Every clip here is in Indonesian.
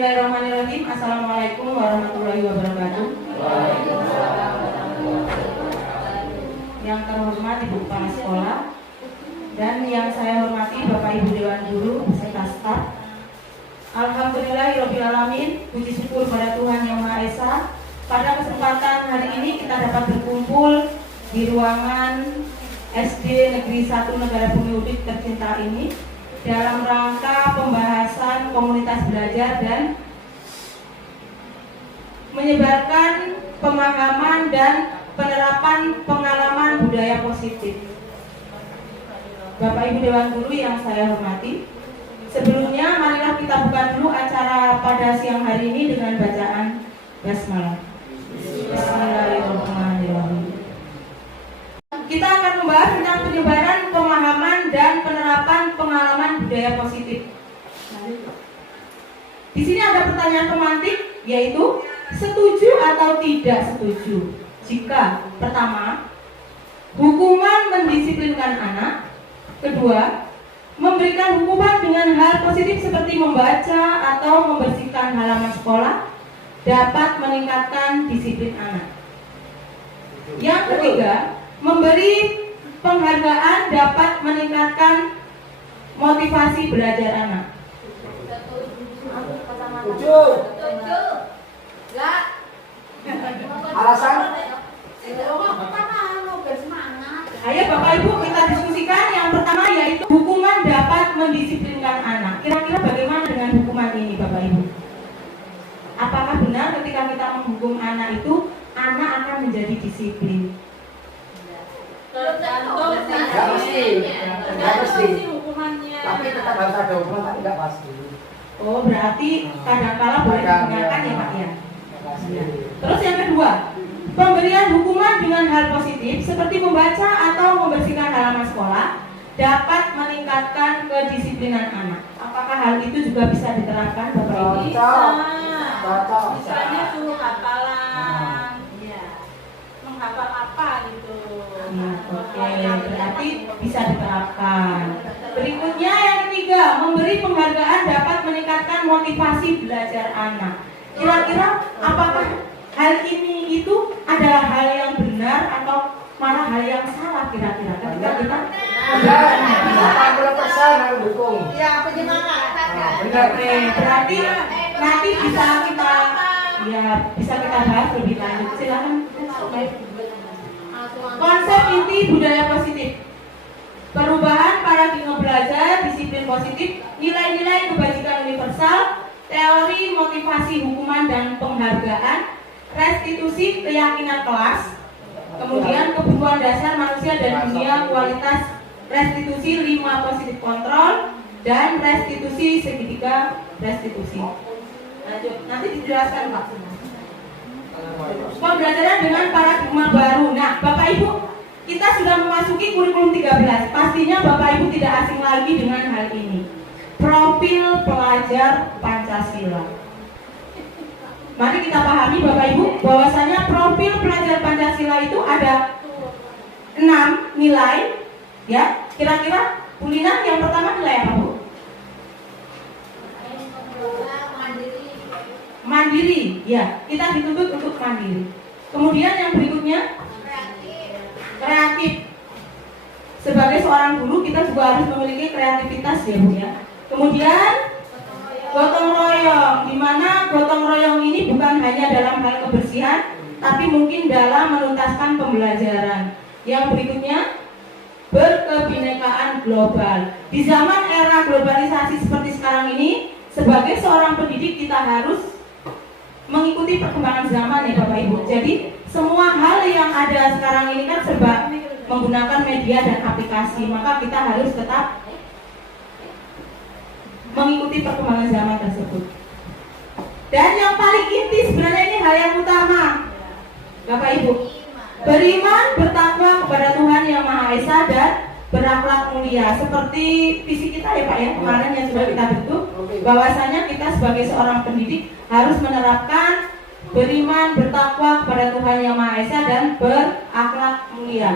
Bismillahirrahmanirrahim. Assalamualaikum warahmatullahi wabarakatuh. Yang terhormat Ibu Kepala Sekolah dan yang saya hormati Bapak Ibu Dewan Guru beserta staf. Alhamdulillahirobbilalamin. Puji syukur pada Tuhan Yang Maha Esa. Pada kesempatan hari ini kita dapat berkumpul di ruangan SD Negeri 1 Negara Bumi Udik tercinta ini dalam rangka pembahasan komunitas belajar dan menyebarkan pemahaman dan penerapan pengalaman budaya positif. Bapak Ibu Dewan Guru yang saya hormati, sebelumnya marilah kita buka dulu acara pada siang hari ini dengan bacaan basmalah. Bismillahirrahmanirrahim. Kita akan membahas tentang penyebaran pemahaman dan penerapan pengalaman budaya positif. Di sini ada pertanyaan pemantik, yaitu setuju atau tidak setuju jika pertama, hukuman mendisiplinkan anak; kedua, memberikan hukuman dengan hal positif seperti membaca atau membersihkan halaman sekolah dapat meningkatkan disiplin anak. Yang ketiga, memberi penghargaan dapat meningkatkan motivasi belajar anak. Setuju. Alasan? Ayo Bapak Ibu kita diskusikan. Yang pertama yaitu hukuman dapat mendisiplinkan anak. Kira-kira bagaimana dengan hukuman ini Bapak Ibu? Apakah benar ketika kita menghukum anak itu anak akan menjadi disiplin? Enggak mesti hukumannya. Tapi tetap harus ada hukuman, tapi enggak pasti. Oh, berarti kadang-kala boleh digunakan ya Pak ya. Terus yang kedua, pemberian hukuman dengan hal positif seperti membaca atau membersihkan halaman sekolah dapat meningkatkan kedisiplinan anak. Apakah hal itu juga bisa diterapkan Bapak Ibu? Cocok. Misalnya suruh hafalan, menghafal apa gitu. Oke, berarti bisa diterapkan. Berikutnya yang ketiga, memberi penghargaan dapat meningkatkan motivasi belajar anak. Kira-kira apakah hal ini itu adalah hal yang benar atau malah hal yang salah kira-kira ketika kita memberikan hadiah? 80% yang dukung. Ya, penyemangat. Benar. Oke, berarti nanti bisa kita bahas lebih lanjut. Silakan. Konsep inti budaya positif. Perubahan paradigma belajar, disiplin positif, nilai-nilai kebajikan universal, teori motivasi hukuman dan penghargaan, restitusi keyakinan kelas, kemudian kebutuhan dasar manusia dan dunia, kualitas restitusi 5 positif kontrol, dan restitusi segitiga restitusi. Lanjut, nanti dijelaskan Pak. Pembelajaran dengan paradigma baru. Nah, Bapak Ibu, kita sudah memasuki kurikulum 13. Pastinya Bapak Ibu tidak asing lagi dengan hal ini. Profil pelajar Pancasila. Mari kita pahami Bapak Ibu bahwasanya profil pelajar Pancasila itu ada 6 nilai, ya. Kira-kira Bu Lina yang pertama nilai apa Bu? Mandiri, ya. Kita dituntut untuk mandiri. Kemudian yang berikutnya kreatif. Sebagai seorang guru kita juga harus memiliki kreativitas ya Bu ya. Kemudian gotong royong, di mana gotong royong ini bukan hanya dalam hal kebersihan, tapi mungkin dalam menuntaskan pembelajaran. Yang berikutnya berkebinekaan global. Di zaman era globalisasi seperti sekarang ini, sebagai seorang pendidik kita harus mengikuti perkembangan zaman ya Bapak Ibu. Jadi semua hal yang ada sekarang ini kan serba menggunakan media dan aplikasi, maka kita harus tetap mengikuti perkembangan zaman tersebut. Dan yang paling inti sebenarnya ini hal yang utama Bapak Ibu, beriman, bertakwa kepada Tuhan Yang Maha Esa dan berakhlak mulia. Seperti visi kita ya Pak ya, kemarin yang sudah kita bentuk, bahwasanya kita sebagai seorang pendidik harus menerapkan beriman, bertakwa kepada Tuhan Yang Maha Esa dan berakhlak mulia.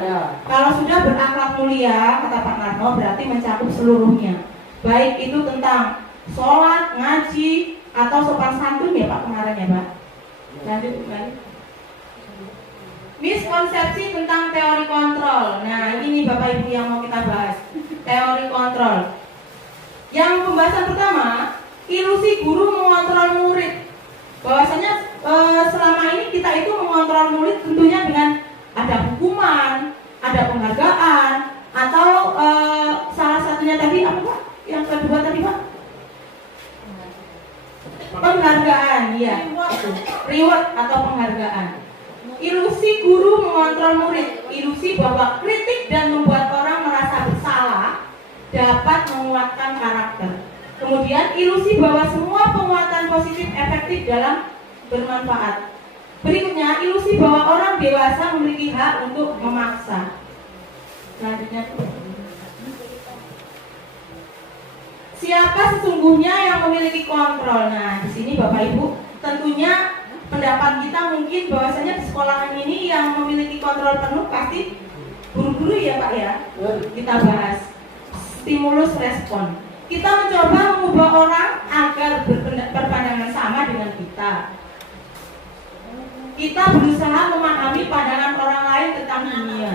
Kalau sudah berakhlak mulia, kata Pak Marno, berarti mencakup seluruhnya. Baik itu tentang sholat, ngaji, atau sopan santun ya Pak kemarin ya Pak. Lanjut kembali. Miskonsepsi tentang teori kontrol. Nah ini nih Bapak Ibu yang mau kita bahas. Teori kontrol. Yang pembahasan pertama, ilusi guru mengontrol murid. Bahwasanya selama ini kita itu mengontrol murid tentunya dengan ada hukuman, ada penghargaan, atau salah satunya tadi apa Pak? Yang kedua tadi Pak? Penghargaan, ya. Reward atau penghargaan. Ilusi guru mengontrol murid. Ilusi bahwa kritik dan membuat orang merasa bersalah dapat menguatkan karakter. Kemudian ilusi bahwa semua penguatan positif efektif dalam bermanfaat. Berikutnya, ilusi bahwa orang dewasa memiliki hak untuk memaksa. Selanjutnya, siapa sesungguhnya yang memiliki kontrol? Nah, di sini Bapak Ibu, tentunya pendapat kita mungkin bahwasanya di sekolahan ini yang memiliki kontrol penuh pasti guru-guru ya Pak ya. Kita bahas stimulus respon. Kita mencoba mengubah orang agar berpandangan sama dengan kita. Kita berusaha memahami pandangan orang lain tentang dunia.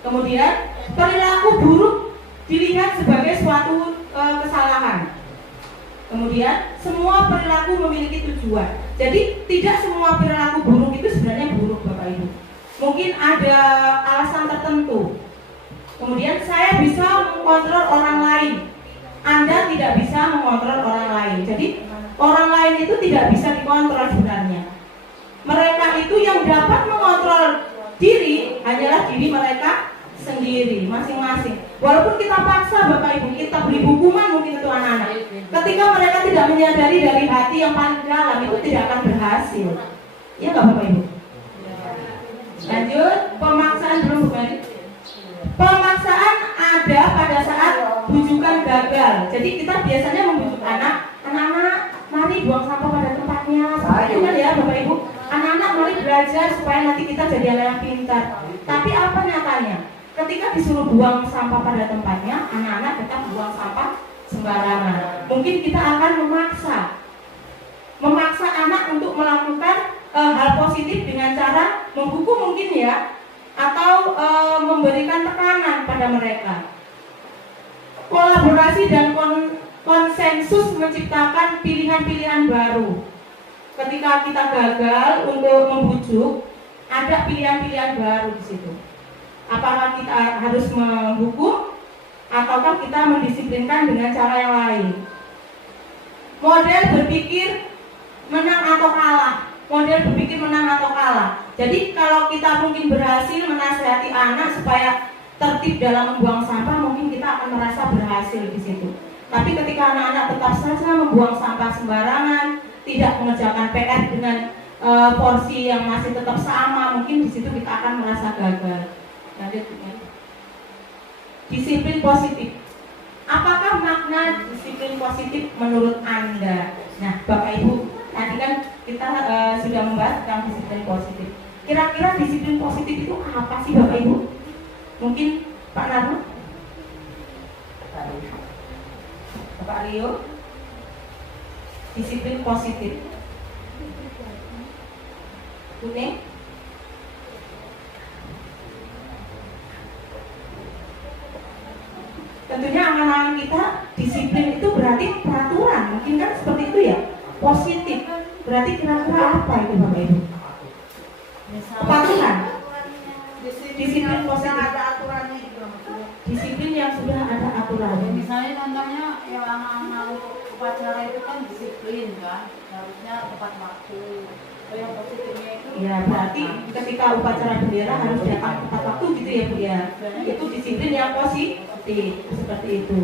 Kemudian perilaku buruk dilihat sebagai suatu kesalahan. Kemudian semua perilaku memiliki tujuan. Jadi tidak semua perilaku buruk itu sebenarnya buruk Bapak Ibu. Mungkin ada alasan tertentu. Kemudian saya bisa mengontrol orang lain. Anda tidak bisa mengontrol orang lain. Jadi orang lain itu tidak bisa dikontrol sebenarnya. Mereka itu yang dapat mengontrol diri hanyalah diri mereka sendiri, masing-masing. Walaupun kita paksa Bapak Ibu, kita beri hukuman mungkin itu anak-anak. Ketika mereka tidak menyadari dari hati yang paling dalam, itu tidak akan berhasil. Ya nggak Bapak Ibu? Lanjut, pemaksaan belum kembali. Pemaksaan ada pada saat bujukan gagal. Jadi kita biasanya membujuk anak-anak mari buang sampah pada tempatnya. Benar ya Bapak Ibu? Anak-anak mari belajar supaya nanti kita jadi anak yang pintar. Tapi apa nyatanya? Ketika disuruh buang sampah pada tempatnya, anak-anak tetap buang sampah sembarangan. Mungkin kita akan memaksa anak untuk melakukan hal positif dengan cara menghukum mungkin ya, atau memberikan tekanan pada mereka. Kolaborasi dan konsensus menciptakan pilihan-pilihan baru. Ketika kita gagal untuk membujuk, ada pilihan-pilihan baru di situ. Apakah kita harus menghukum ataukah kita mendisiplinkan dengan cara yang lain? Model berpikir menang atau kalah. Model berpikir menang atau kalah. Jadi kalau kita mungkin berhasil menasihati anak supaya tertib dalam membuang sampah, mungkin kita akan merasa berhasil di situ. Tapi ketika anak-anak tetap saja membuang sampah sembarangan, tidak mengerjakan PR dengan porsi yang masih tetap sama, mungkin di situ kita akan merasa gagal. Lanjut. Disiplin positif. Apakah makna disiplin positif menurut Anda? Nah, Bapak Ibu, tadi kan kita sudah membahas tentang disiplin positif. Kira-kira disiplin positif itu apa sih Bapak Ibu? Mungkin Pak Narno? Bapak Rio? Disiplin positif. Kuning? Tentunya anak-anak kita disiplin itu berarti peraturan, mungkin kan seperti itu ya, positif. Berarti kira-kira apa itu Bapak Ibu? Kepatuhan. Disiplin positif. Ada aturannya gitu. Disiplin yang sudah ada aturannya. Misalnya contohnya yang anak-anak upacara itu kan disiplin kan, harusnya tepat waktu. Yang positifnya itu Ya berarti ketika upacara bendera harus datang tepat waktu gitu ya Bu ya. Itu disiplin yang positif seperti itu.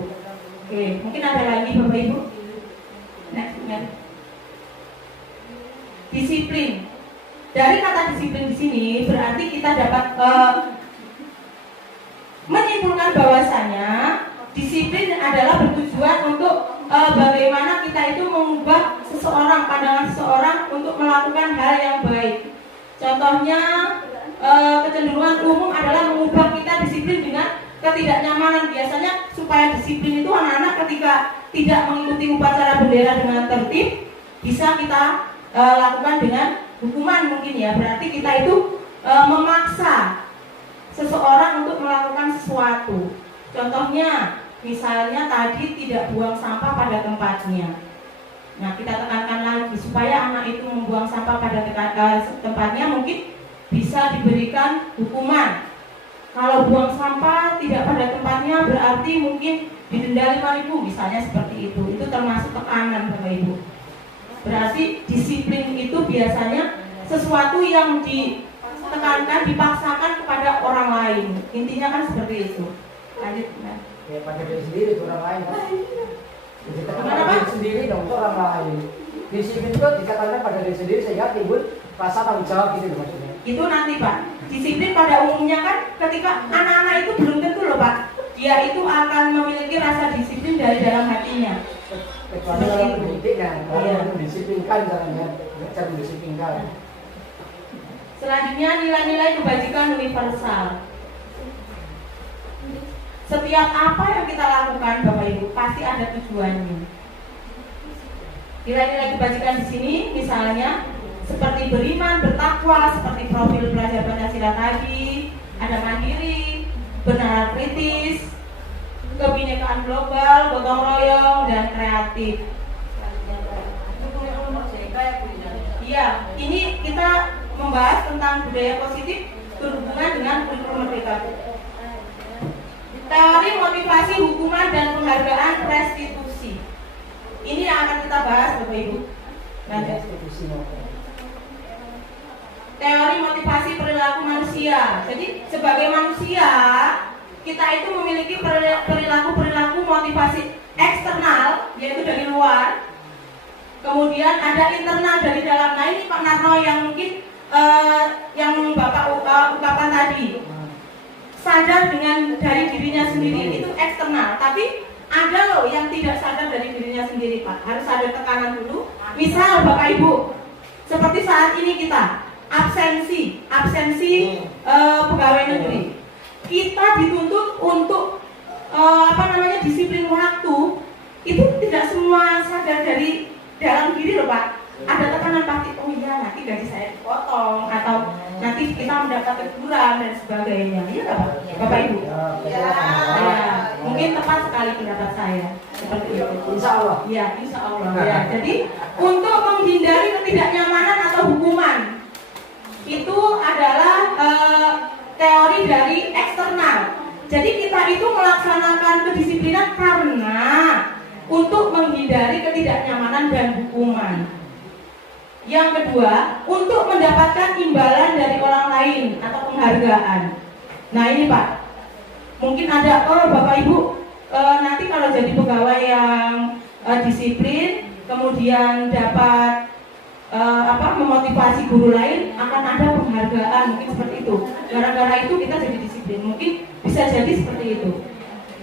Oke, mungkin ada lagi Bapak Ibu. Next, disiplin. Dari kata disiplin di sini berarti kita dapat menyimpulkan bahwasanya disiplin adalah bertujuan untuk bagaimana kita itu mengubah seseorang, pandangan seseorang untuk melakukan hal yang baik. Contohnya kecenderungan umum adalah mengubah kita disiplin dengan ketidaknyamanan. Biasanya supaya disiplin itu anak-anak ketika tidak mengikuti upacara bendera dengan tertib bisa kita lakukan dengan hukuman mungkin ya. Berarti kita itu memaksa seseorang untuk melakukan sesuatu. Contohnya, misalnya tadi tidak buang sampah pada tempatnya. Nah, kita tekankan lagi supaya anak itu membuang sampah pada tempatnya, mungkin bisa diberikan hukuman. Kalau buang sampah tidak pada tempatnya berarti mungkin didenda 5.000 misalnya seperti itu. Itu termasuk tekanan Bapak Ibu. Berarti disiplin itu biasanya sesuatu yang ditekankan, dipaksakan kepada orang lain. Intinya kan seperti itu. Lanjut. Ya pada diri sendiri itu orang lain kan. Gimana, Pak? Diri sendiri dong itu orang lain. Disiplin itu dikatakan pada diri sendiri sehingga timbul rasa tanggung jawab gitu loh maksudnya. Itu nanti Pak. Disiplin pada umumnya kan ketika anak-anak itu belum tentu loh Pak. Dia itu akan memiliki rasa disiplin dari dalam hatinya. Kecuali kalau pendidik kan, kalau mendisiplinkan caranya, cara mendisiplinkan. Selanjutnya nilai-nilai kebajikan universal. Setiap apa yang kita lakukan Bapak Ibu pasti ada tujuannya. Nilai-nilai kebajikan di sini misalnya seperti beriman, bertakwa, seperti profil pelajar Pancasila tadi, ada mandiri, benar kritis, kebinekaan global, gotong royong, dan kreatif. Iya, ini kita membahas tentang budaya positif berhubungan dengan kurikulum merdeka. Teori motivasi hukuman dan penghargaan restitusi. Ini yang akan kita bahas Bapak Ibu. Restitusi. Teori motivasi perilaku manusia. Jadi sebagai manusia kita itu memiliki perilaku motivasi eksternal, yaitu dari luar. Kemudian ada internal dari dalam. Nah ini Pak Narno yang mungkin yang Bapak ungkapkan tadi, sadar dengan dari dirinya sendiri, itu eksternal. Tapi ada loh yang tidak sadar dari dirinya sendiri Pak. Harus ada tekanan dulu. Misal Bapak Ibu, seperti saat ini kita absensi pegawai negeri. Kita dituntut untuk disiplin waktu. Itu tidak semua sadar dari dalam diri loh Pak. Ada tekanan pasti, oh iya nanti gaji saya dipotong atau nanti kita mendapat teguran dan sebagainya. Iya nggak Pak? Bapak Ibu? Ya. Mungkin tepat sekali pendapat saya seperti itu. Insya Allah. Ya, insya Allah. Ya. Jadi untuk menghindari ketidaknyamanan atau hukuman itu adalah teori dari eksternal. Jadi kita itu melaksanakan kedisiplinan karena untuk menghindari ketidaknyamanan dan hukuman. Yang kedua, untuk mendapatkan imbalan dari orang lain atau penghargaan. Nah ini Pak, mungkin ada Bapak Ibu nanti kalau jadi pegawai yang disiplin, kemudian dapat memotivasi guru lain, akan ada penghargaan, mungkin seperti itu. Gara-gara itu kita jadi disiplin, mungkin bisa jadi seperti itu.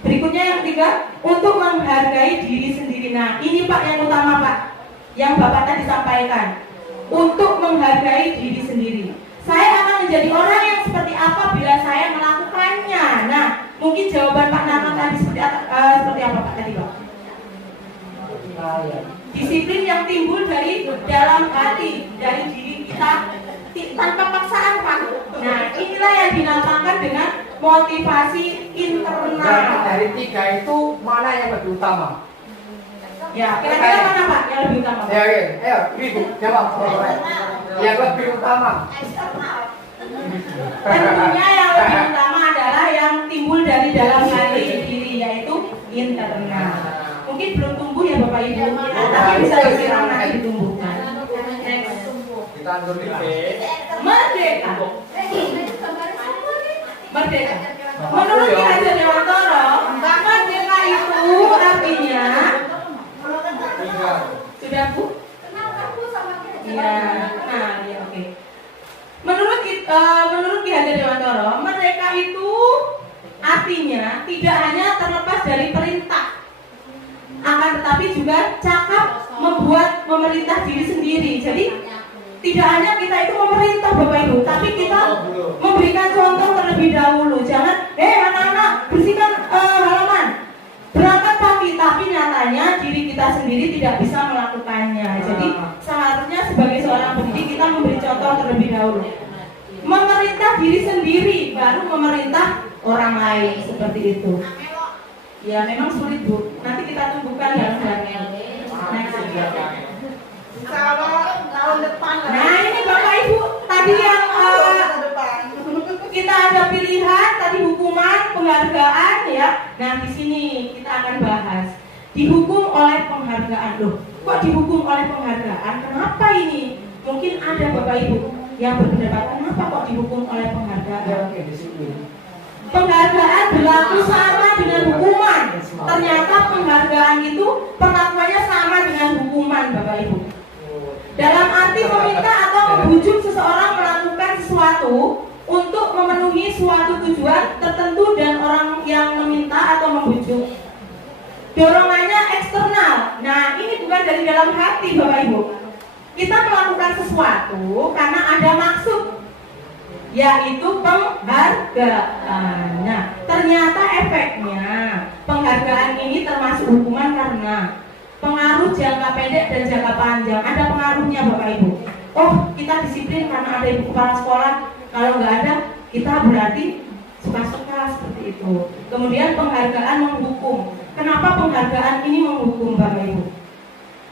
Berikutnya yang ketiga, untuk menghargai diri sendiri. Nah ini Pak yang utama Pak, yang Bapak tadi sampaikan. Untuk menghargai diri sendiri. Saya akan menjadi orang yang seperti apa bila saya melakukannya. Nah mungkin jawaban Pak Narno tadi seperti apa Pak tadi Pak? Disiplin yang timbul dari dalam hati, dari diri kita tanpa paksaan Pak. Nah inilah yang dinamakan dengan motivasi internal. Dari tiga itu mana yang lebih utama? Ya, kira-kira mana Pak yang lebih utama? Ayo, Ibu jawab. Yang lebih utama. Tentunya yang lebih utama adalah yang timbul dari dalam hati diri, yaitu internal. Mungkin belum tumbuh ya Bapak Ibu, tapi bisa disiram nanti ditumbuhkan. Kita anggur Merdeka. Merdeka. Menurut Ki Hajar Dewantara, merdeka itu artinya sudah Bu? Iya. Nah, ya oke. Menurut Ki Hajar Dewantara, merdeka itu artinya tidak hanya terlepas dari perintah, akan tetapi juga cakap membuat memerintah diri sendiri. Jadi tidak hanya kita itu memerintah Bapak Ibu, tapi kita memberikan contoh terlebih dahulu. Jangan, anak-anak bersihkan halaman, berangkat pagi, tapi nyatanya diri kita sendiri tidak bisa melakukannya. Jadi seharusnya sebagai seorang pendidik kita memberi contoh terlebih dahulu. Memerintah diri sendiri, baru memerintah orang lain, seperti itu. Ya memang sulit Bu, nanti kita tumbuhkan dalam hati. Tahun depan. Nah ini Bapak Ibu, tadi yang kita ada pilihan, tadi hukuman, penghargaan ya. Nah di sini kita akan bahas dihukum oleh penghargaan. Loh, kok dihukum oleh penghargaan? Kenapa ini? Mungkin ada Bapak Ibu yang berpendapat kenapa kok dihukum oleh penghargaan? Penghargaan berlaku sama dengan hukuman. Ternyata penghargaan itu perlakuannya sama dengan hukuman Bapak Ibu. Dalam arti meminta atau membujuk seseorang melakukan sesuatu untuk memenuhi suatu tujuan tertentu dan orang yang meminta atau membujuk dorongannya eksternal. Nah ini bukan dari dalam hati Bapak Ibu. Kita melakukan sesuatu karena ada maksud, yaitu penghargaan. Nah ternyata efeknya penghargaan ini termasuk hukuman karena pengaruh jangka pendek dan jangka panjang. Ada pengaruhnya Bapak Ibu. Oh kita disiplin karena ada ibu kepala sekolah. Kalau nggak ada, kita berarti suka-suka seperti itu. Kemudian penghargaan menghukum. Kenapa penghargaan ini menghukum Bapak Ibu?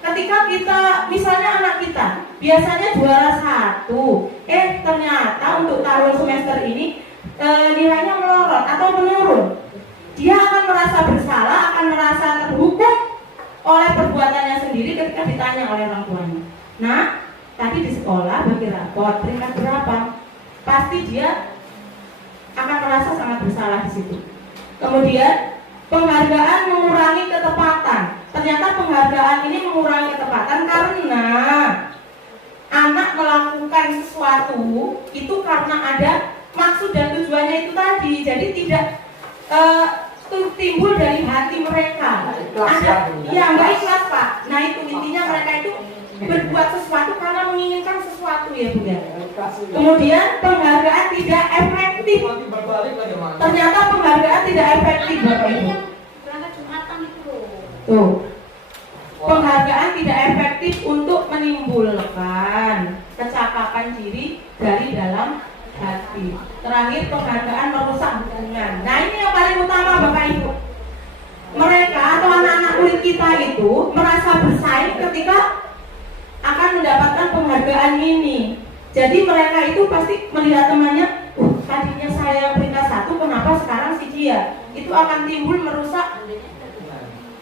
Ketika kita, misalnya anak kita biasanya juara 1, ternyata untuk tahun semester ini nilainya melorot atau menurun. Dia akan merasa bersalah, akan merasa terhukum oleh perbuatannya sendiri ketika ditanya oleh orang tuanya. Nah, tadi di sekolah bagi raport peringkat berapa? Pasti dia akan merasa sangat bersalah di situ. Kemudian penghargaan mengurangi ketepatan. Ternyata penghargaan ini mengurangi ketepatan karena anak melakukan sesuatu itu karena ada maksud dan tujuannya itu tadi. Jadi tidak timbul dari hati mereka. Ada, ya nggak ikhlas Pak. Nah itu intinya mereka itu berbuat sesuatu karena menginginkan sesuatu ya Bu ya. Kemudian penghargaan tidak efektif. Ternyata penghargaan tidak efektif Bapak Ibu. Tuh. Penghargaan tidak efektif untuk menimbulkan kecakapan diri dari dalam hati. Terakhir penghargaan merusak hubungan. Nah ini yang paling utama Bapak Ibu. Mereka atau anak-anak murid kita itu merasa bersaing ketika akan mendapatkan penghargaan ini. Jadi mereka itu pasti melihat temannya, tadinya saya peringkat 1, kenapa sekarang si dia? Itu akan timbul merusak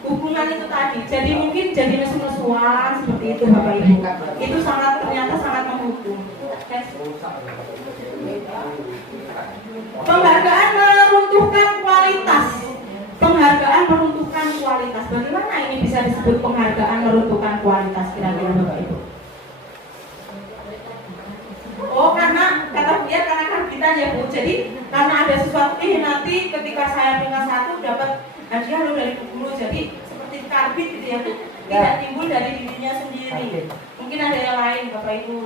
hubungan itu tadi. Jadi mungkin jadi mesum-mesuan seperti itu Bapak Ibu. Itu ternyata sangat menghukum. Penghargaan meruntuhkan kualitas. Penghargaan meruntuhkan kualitas. Bagaimana ini bisa disebut penghargaan meruntuhkan kualitas kira-kira Bapak Ibu? Oh karena kata dia karena karbitan ya Bu. Jadi karena ada sesuatu nanti ketika saya peringkat 1 dapat hadiah lo dari guru. Jadi seperti karbit gitu ya. Tidak timbul dari dirinya sendiri. Mungkin ada yang lain Bapak Ibu.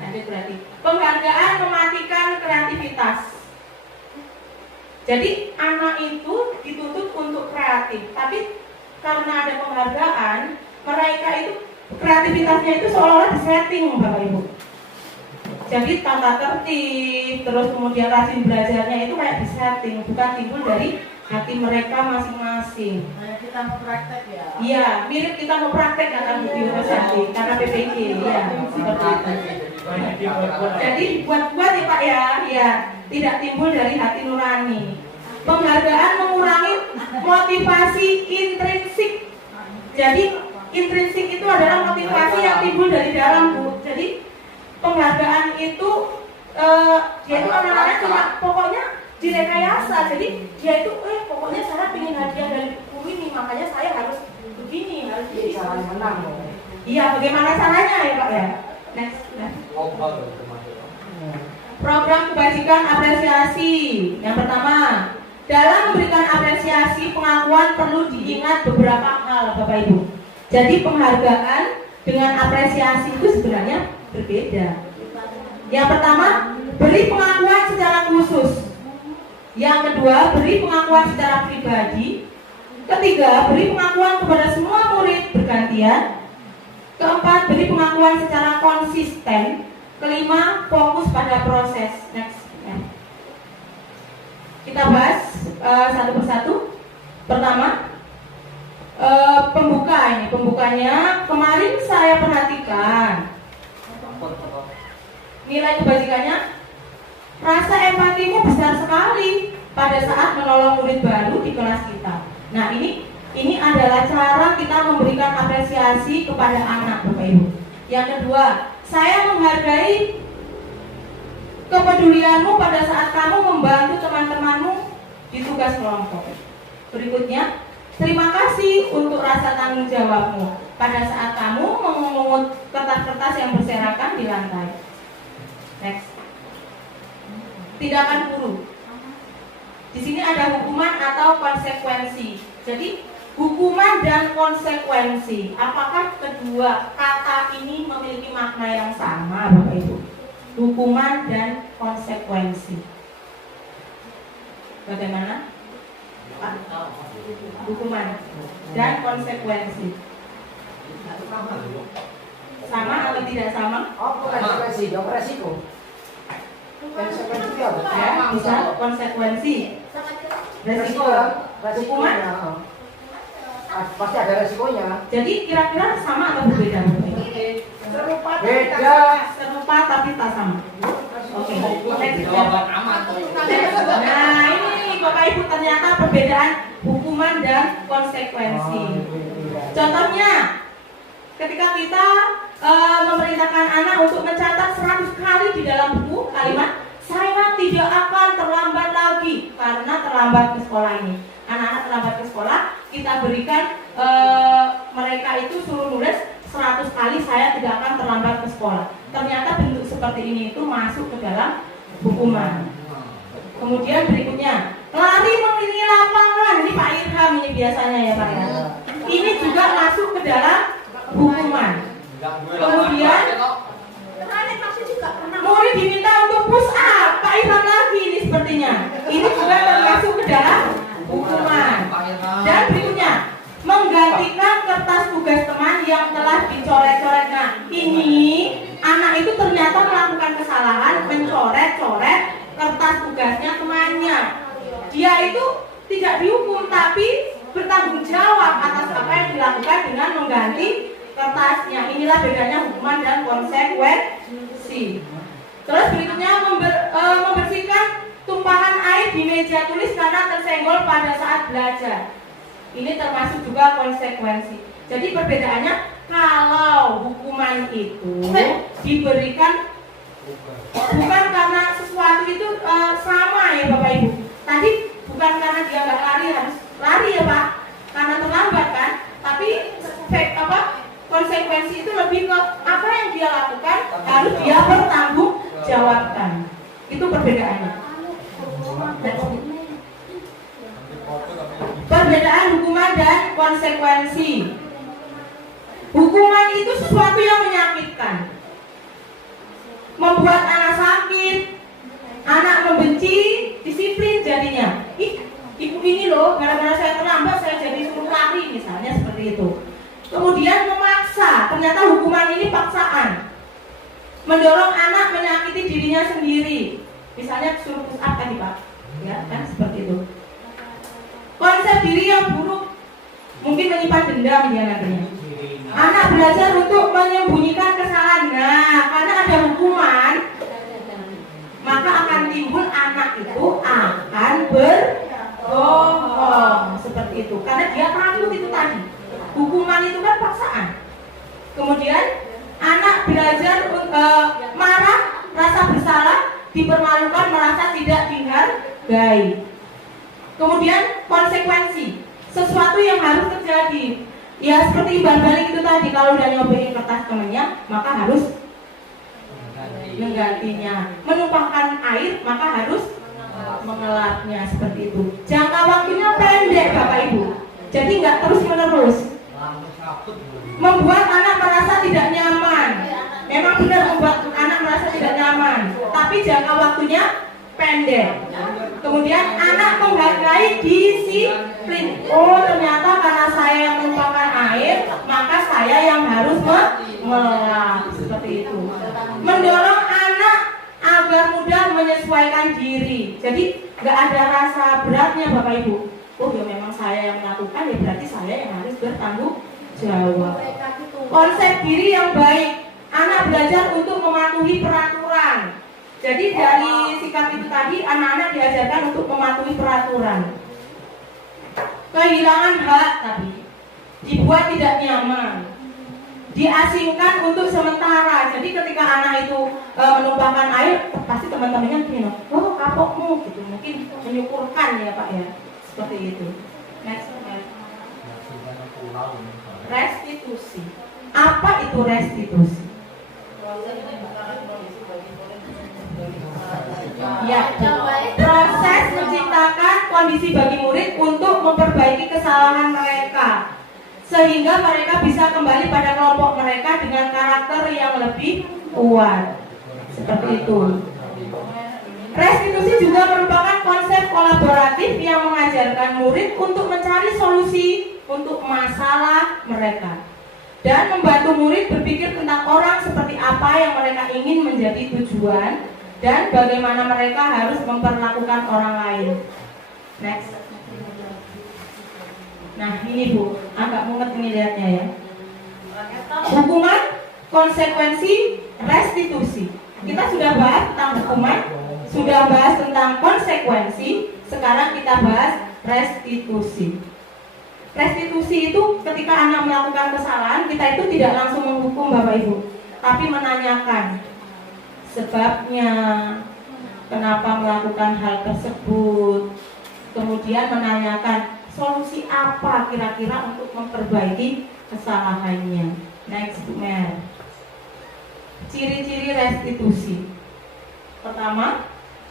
Lanjut berarti. Penghargaan mematikan kreativitas. Jadi anak itu dituntut untuk kreatif, tapi karena ada penghargaan, mereka itu kreativitasnya itu seolah-olah disetting Bapak Ibu. Jadi tata tertib, terus kemudian rajin belajarnya itu kayak disetting, bukan timbul dari hati mereka masing-masing. Kita mau praktek ya? Iya, mirip kita mau praktek kata Bu Yunusati, karena PPG, ya seperti itu. Jadi buat-buat ya Pak ya, tidak timbul dari hati nurani. Penghargaan mengurangi motivasi intrinsik. Jadi intrinsik itu adalah motivasi yang timbul dari dalam Bu. Jadi penghargaan itu dia itu anak-anaknya cuma pokoknya direkayasa. Jadi dia itu pokoknya saya ingin hadiah dari buku ini, makanya saya harus begini, harus begini. Caranya menang. Iya, bagaimana caranya ya Pak ya? Next. Program kebajikan apresiasi. Yang pertama, dalam memberikan apresiasi pengakuan perlu diingat beberapa hal Bapak Ibu. Jadi penghargaan dengan apresiasi itu sebenarnya berbeda. Yang pertama, beri pengakuan secara khusus. Yang kedua, beri pengakuan secara pribadi. Ketiga, beri pengakuan kepada semua murid bergantian. Keempat, beri pengakuan secara konsisten. Kelima, fokus pada proses. Next. Kita bahas satu persatu. Pertama, pembuka ini. Pembukanya kemarin saya perhatikan. Nilai kebajikannya, rasa empatimu besar sekali pada saat menolong murid baru di kelas kita. Nah, ini adalah cara kita memberikan apresiasi kepada anak, Bapak Ibu. Yang kedua, saya menghargai kepedulianmu pada saat kamu membantu teman-temanmu di tugas kelompok. Berikutnya, terima kasih untuk rasa tanggung jawabmu pada saat kamu memungut kertas-kertas yang berserakan di lantai. Next. Tindakan guru. Di sini ada hukuman atau konsekuensi. Jadi hukuman dan konsekuensi. Apakah kedua kata ini memiliki makna yang sama, Bapak Ibu? Hukuman dan konsekuensi. Bagaimana? Hukuman dan konsekuensi. Sama atau tidak sama? Oh, konsekuensi, dong resiko. Konsekuensi apa? Ya, bisa konsekuensi. Resiko. Hukuman. Pasti ada resikonya. Jadi kira-kira sama atau berbeda? Beda. Serupa tapi tak sama. Oke. Nah, ini Bapak Ibu ternyata perbedaan hukuman dan konsekuensi. Contohnya, ketika kita memerintahkan anak untuk mencatat 100 kali di dalam buku kalimat saya tidak akan terlambat lagi karena terlambat ke sekolah ini. Anak-anak terlambat ke sekolah, kita berikan mereka itu suruh nulis 100 kali saya tidak akan terlambat ke sekolah. Ternyata bentuk seperti ini itu masuk ke dalam hukuman. Kemudian berikutnya, lari mengelilingi lapangan. Ini Pak Irham ini biasanya ya Pak ya. Ini juga masuk ke dalam hukuman. Kemudian murid diminta untuk push up. Pak Irham lagi ini sepertinya. Ini juga termasuk ke dalam hukuman. Dan berikutnya, menggantikan kertas tugas teman yang telah dicoret-coret. Nah, ini anak itu ternyata melakukan kesalahan mencoret-coret kertas tugasnya temannya. Dia itu tidak dihukum tapi bertanggung jawab atas apa yang dilakukan dengan mengganti kertasnya. Inilah bedanya hukuman dan konsekuensi. Terus berikutnya membersihkan tumpahan air di meja tulis karena tersenggol pada saat belajar. Ini termasuk juga konsekuensi. Jadi perbedaannya, kalau hukuman itu diberikan bukan karena sesuatu itu sama ya Bapak Ibu. Tadi bukan karena dia nggak lari harus lari ya Pak, karena terlambat kan. Tapi konsekuensi itu lebih ke apa yang dia lakukan harus dia bertanggung jawabkan. Itu perbedaannya. Perbedaan hukuman dan konsekuensi. Hukuman itu sesuatu yang menyakitkan, membuat anak sakit, anak membenci, disiplin jadinya. Ibu ini loh, gara-gara saya terlambat saya jadi suruh lari misalnya seperti itu. Kemudian memaksa, ternyata hukuman ini paksaan, mendorong anak menyakiti dirinya sendiri, misalnya suruh push up tadi Pak, ya kan seperti itu. Konsep diri yang buruk, mungkin menyimpan dendam dia nantinya. Anak belajar untuk menyembunyikan kesalahan. Nah, karena ada hukuman, maka akan timbul anak itu akan berbohong seperti itu. Karena dia takut itu tadi. Hukuman itu kan paksaan. Kemudian anak belajar marah, rasa bersalah, dipermalukan, merasa tidak dihargai. Kemudian konsekuensi, sesuatu yang harus terjadi. Ya seperti imbal balik itu tadi, kalau udah nyobain kertas temennya, maka harus menggantinya. Menumpahkan air, maka harus mengelapnya seperti itu. Jangka waktunya pendek Bapak Ibu, jadi nggak terus menerus. Membuat anak merasa tidak nyaman. Memang benar membuat anak merasa tidak nyaman, tapi jangka waktunya pendek. Kemudian anak menghargai disiplin. Oh, ternyata karena saya yang menumpahkan air, maka saya yang harus mengelola. Seperti itu. Mendorong anak agar mudah menyesuaikan diri. Jadi nggak ada rasa beratnya Bapak Ibu. Oh ya memang saya yang melakukan, ya berarti saya yang harus bertanggung jawab. Konsep diri yang baik. Anak belajar untuk mematuhi peraturan. Jadi dari sikap itu tadi, anak-anak diajarkan untuk mematuhi peraturan. Kehilangan hak tadi, dibuat tidak nyaman, diasingkan untuk sementara. Jadi ketika anak itu menumpahkan air, pasti teman-temannya gini, oh kapokmu, gitu. Mungkin menyukurkan ya Pak ya, seperti itu. Next. Restitusi. Apa itu restitusi? Ya, proses menciptakan kondisi bagi murid untuk memperbaiki kesalahan mereka sehingga mereka bisa kembali pada kelompok mereka dengan karakter yang lebih kuat. Seperti itu. Restitusi juga merupakan konsep kolaboratif yang mengajarkan murid untuk mencari solusi untuk masalah mereka dan membantu murid berpikir tentang orang seperti apa yang mereka ingin menjadi tujuan dan bagaimana mereka harus memperlakukan orang lain. Next. Nah ini Bu, agak mumet ini lihatnya ya. Hukuman, konsekuensi, restitusi. Kita sudah bahas tentang hukuman, sudah bahas tentang konsekuensi. Sekarang kita bahas restitusi. Restitusi itu ketika anak melakukan kesalahan, kita itu tidak langsung menghukum Bapak Ibu, tapi menanyakan sebabnya, kenapa melakukan hal tersebut, kemudian menanyakan solusi apa kira-kira untuk memperbaiki kesalahannya. Next, Mer. Ciri-ciri restitusi. Pertama,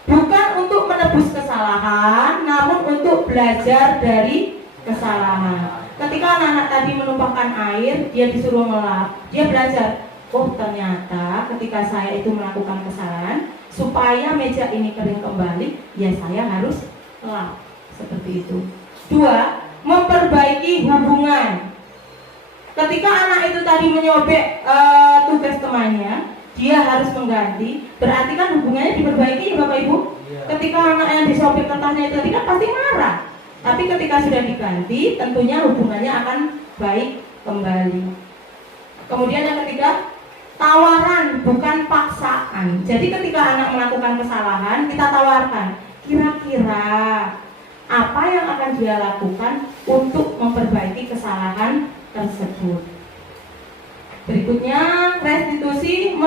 bukan untuk menebus kesalahan, namun untuk belajar dari kesalahan. Ketika anak-anak tadi menumpahkan air, dia disuruh ngelap, dia belajar. Oh ternyata ketika saya itu melakukan kesalahan, supaya meja ini kering kembali, ya saya harus lap. Seperti itu. 2. Memperbaiki hubungan. Ketika anak itu tadi menyobek tugas temannya, dia harus mengganti. Berarti kan hubungannya diperbaiki ya Bapak Ibu. Ketika anak yang disobek kertasnya itu tadi kan pasti marah. Tapi ketika sudah diganti, tentunya hubungannya akan baik kembali. Kemudian yang ketiga, tawaran bukan paksaan. Jadi ketika anak melakukan kesalahan, kita tawarkan, kira-kira apa yang akan dia lakukan untuk memperbaiki kesalahan tersebut. Berikutnya, restitusi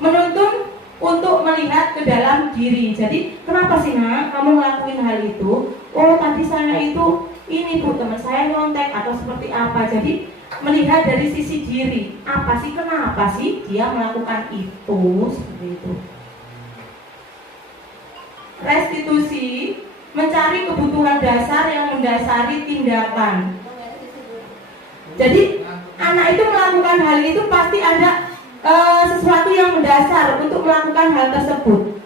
menuntun untuk melihat ke dalam diri. Jadi, kenapa sih nak kamu ngelakuin hal itu? Oh, tadi saya itu ini Bu, teman saya nyontek atau seperti apa. Jadi, melihat dari sisi diri, apa sih, kenapa sih dia melakukan itu, seperti itu. Restitusi mencari kebutuhan dasar yang mendasari tindakan. Jadi anak itu melakukan hal itu pasti ada sesuatu yang mendasar untuk melakukan hal tersebut.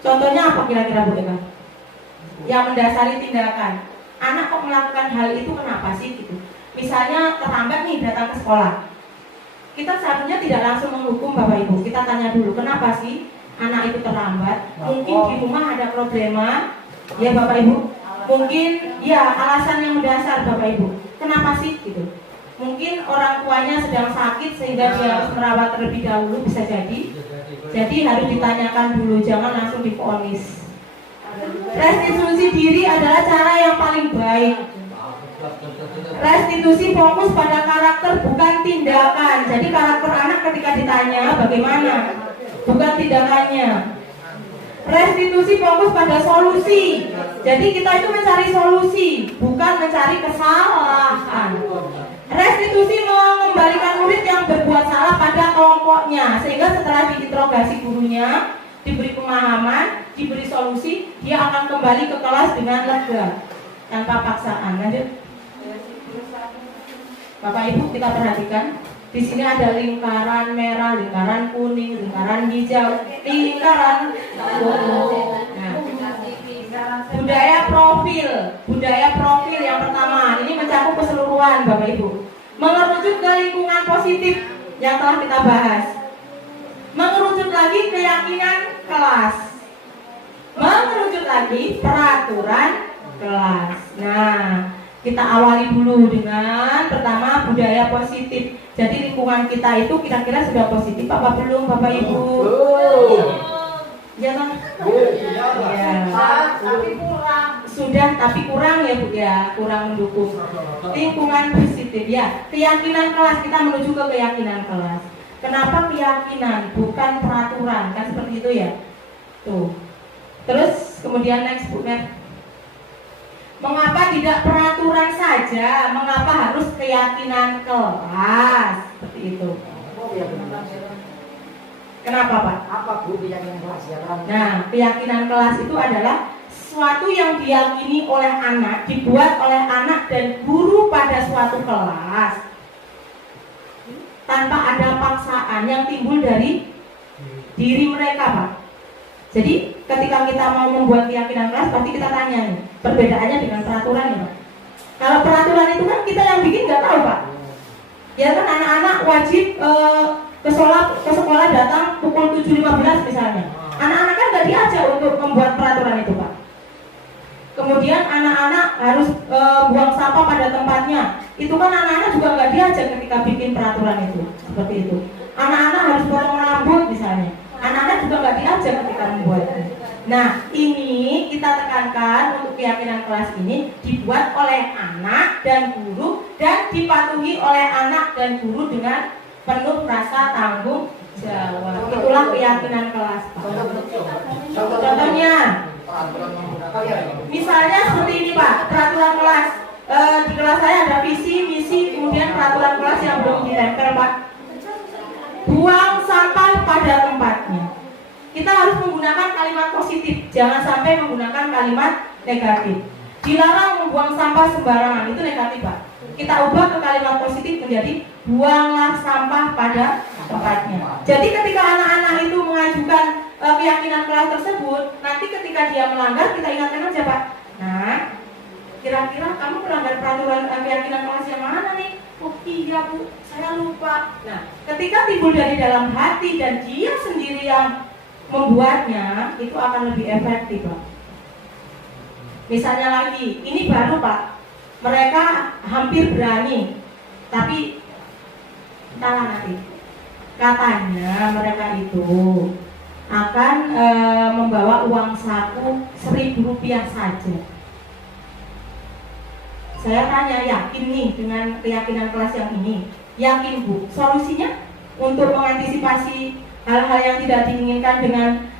Contohnya apa kira-kira Bu Eka? Yang mendasari tindakan. Anak kok melakukan hal itu kenapa sih gitu? Misalnya terlambat nih datang ke sekolah. Kita seharusnya tidak langsung menghukum Bapak Ibu. Kita tanya dulu kenapa sih anak itu terlambat? Mungkin di rumah ada problema, ya Bapak Ibu. Mungkin ya alasan yang mendasar Bapak Ibu. Kenapa sih gitu? Mungkin orang tuanya sedang sakit sehingga dia harus merawat terlebih dahulu, bisa jadi. Jadi harus ditanyakan dulu, jangan langsung divonis. Restitusi diri adalah cara yang paling baik. Restitusi fokus pada karakter bukan tindakan. Jadi karakter anak ketika ditanya bagaimana, bukan tindakannya. Restitusi fokus pada solusi. Jadi kita itu mencari solusi, bukan mencari kesalahan. Restitusi mengembalikan murid yang berbuat salah pada kelompoknya, sehingga setelah diinterogasi gurunya, diberi pemahaman, diberi solusi, dia akan kembali ke kelas dengan lega, tanpa paksaan. Lanjut. Bapak Ibu kita perhatikan, Di sini ada lingkaran merah, lingkaran kuning, lingkaran hijau, lingkaran ungu. Nah, budaya profil yang pertama ini mencakup keseluruhan Bapak Ibu. Mengerucut ke lingkungan positif yang telah kita bahas. Mengerucut lagi keyakinan kelas. Mengerucut lagi peraturan kelas. Nah, kita awali dulu dengan pertama budaya positif. Jadi lingkungan kita itu kira-kira sudah positif apa belum Bapak Ibu? Ya kan? Ya. Tapi kurang. Sudah tapi kurang ya Bu ya, kurang mendukung. Lingkungan positif ya. Keyakinan kelas, kita menuju ke keyakinan kelas. Kenapa keyakinan bukan peraturan? Kan seperti itu ya. Tuh. Terus kemudian next Bu, next. Mengapa tidak peraturan saja? Mengapa harus keyakinan kelas? Seperti itu. Kenapa Pak? Apa Bu keyakinan kelas ya? Nah, keyakinan kelas itu adalah sesuatu yang diyakini oleh anak, dibuat oleh anak dan guru pada suatu kelas tanpa ada paksaan yang timbul dari diri mereka Pak. Jadi ketika kita mau membuat keyakinan kelas pasti kita tanya nih, perbedaannya dengan peraturan ya Pak. Kalau peraturan itu kan kita yang bikin nggak tahu Pak. Ya kan anak-anak wajib ke sekolah datang pukul 7.15 misalnya. Anak-anak kan nggak diajak untuk membuat peraturan itu Pak. Kemudian anak-anak harus buang sampah pada tempatnya. Itu kan anak-anak juga nggak diajak ketika bikin peraturan itu. Seperti itu. Anak-anak harus potong rambut misalnya. Anak-anak juga nggak diajak ketika membuatnya. Nah, ini kita tekankan untuk keyakinan kelas ini dibuat oleh anak dan guru dan dipatuhi oleh anak dan guru dengan penuh rasa tanggung jawab. Itulah keyakinan kelas Pak. Contohnya, misalnya seperti ini Pak, peraturan kelas. Di kelas saya ada visi, misi, kemudian peraturan kelas yang belum ditempel Pak. Buang sampah pada tempatnya. Kita harus menggunakan kalimat positif, jangan sampai menggunakan kalimat negatif. Dilarang membuang sampah sembarangan, itu negatif Pak. Kita ubah ke kalimat positif menjadi buanglah sampah pada tempatnya. Jadi ketika anak-anak itu mengajukan keyakinan kelas tersebut, nanti ketika dia melanggar kita ingatkan aja Pak. Nah, kira-kira kamu melanggar peraturan keyakinan kelas yang mana nih? Oh iya Bu, saya lupa. Nah, ketika timbul dari dalam hati dan dia sendiri yang membuatnya, itu akan lebih efektif Pak. Misalnya lagi, ini baru Pak, mereka hampir berani, tapi entahlah nanti. Katanya mereka itu akan membawa uang saku Rp1.000 saja. Saya tanya, yakin nih dengan keyakinan kelas yang ini? Yakin Bu? Solusinya untuk mengantisipasi hal-hal yang tidak diinginkan dengan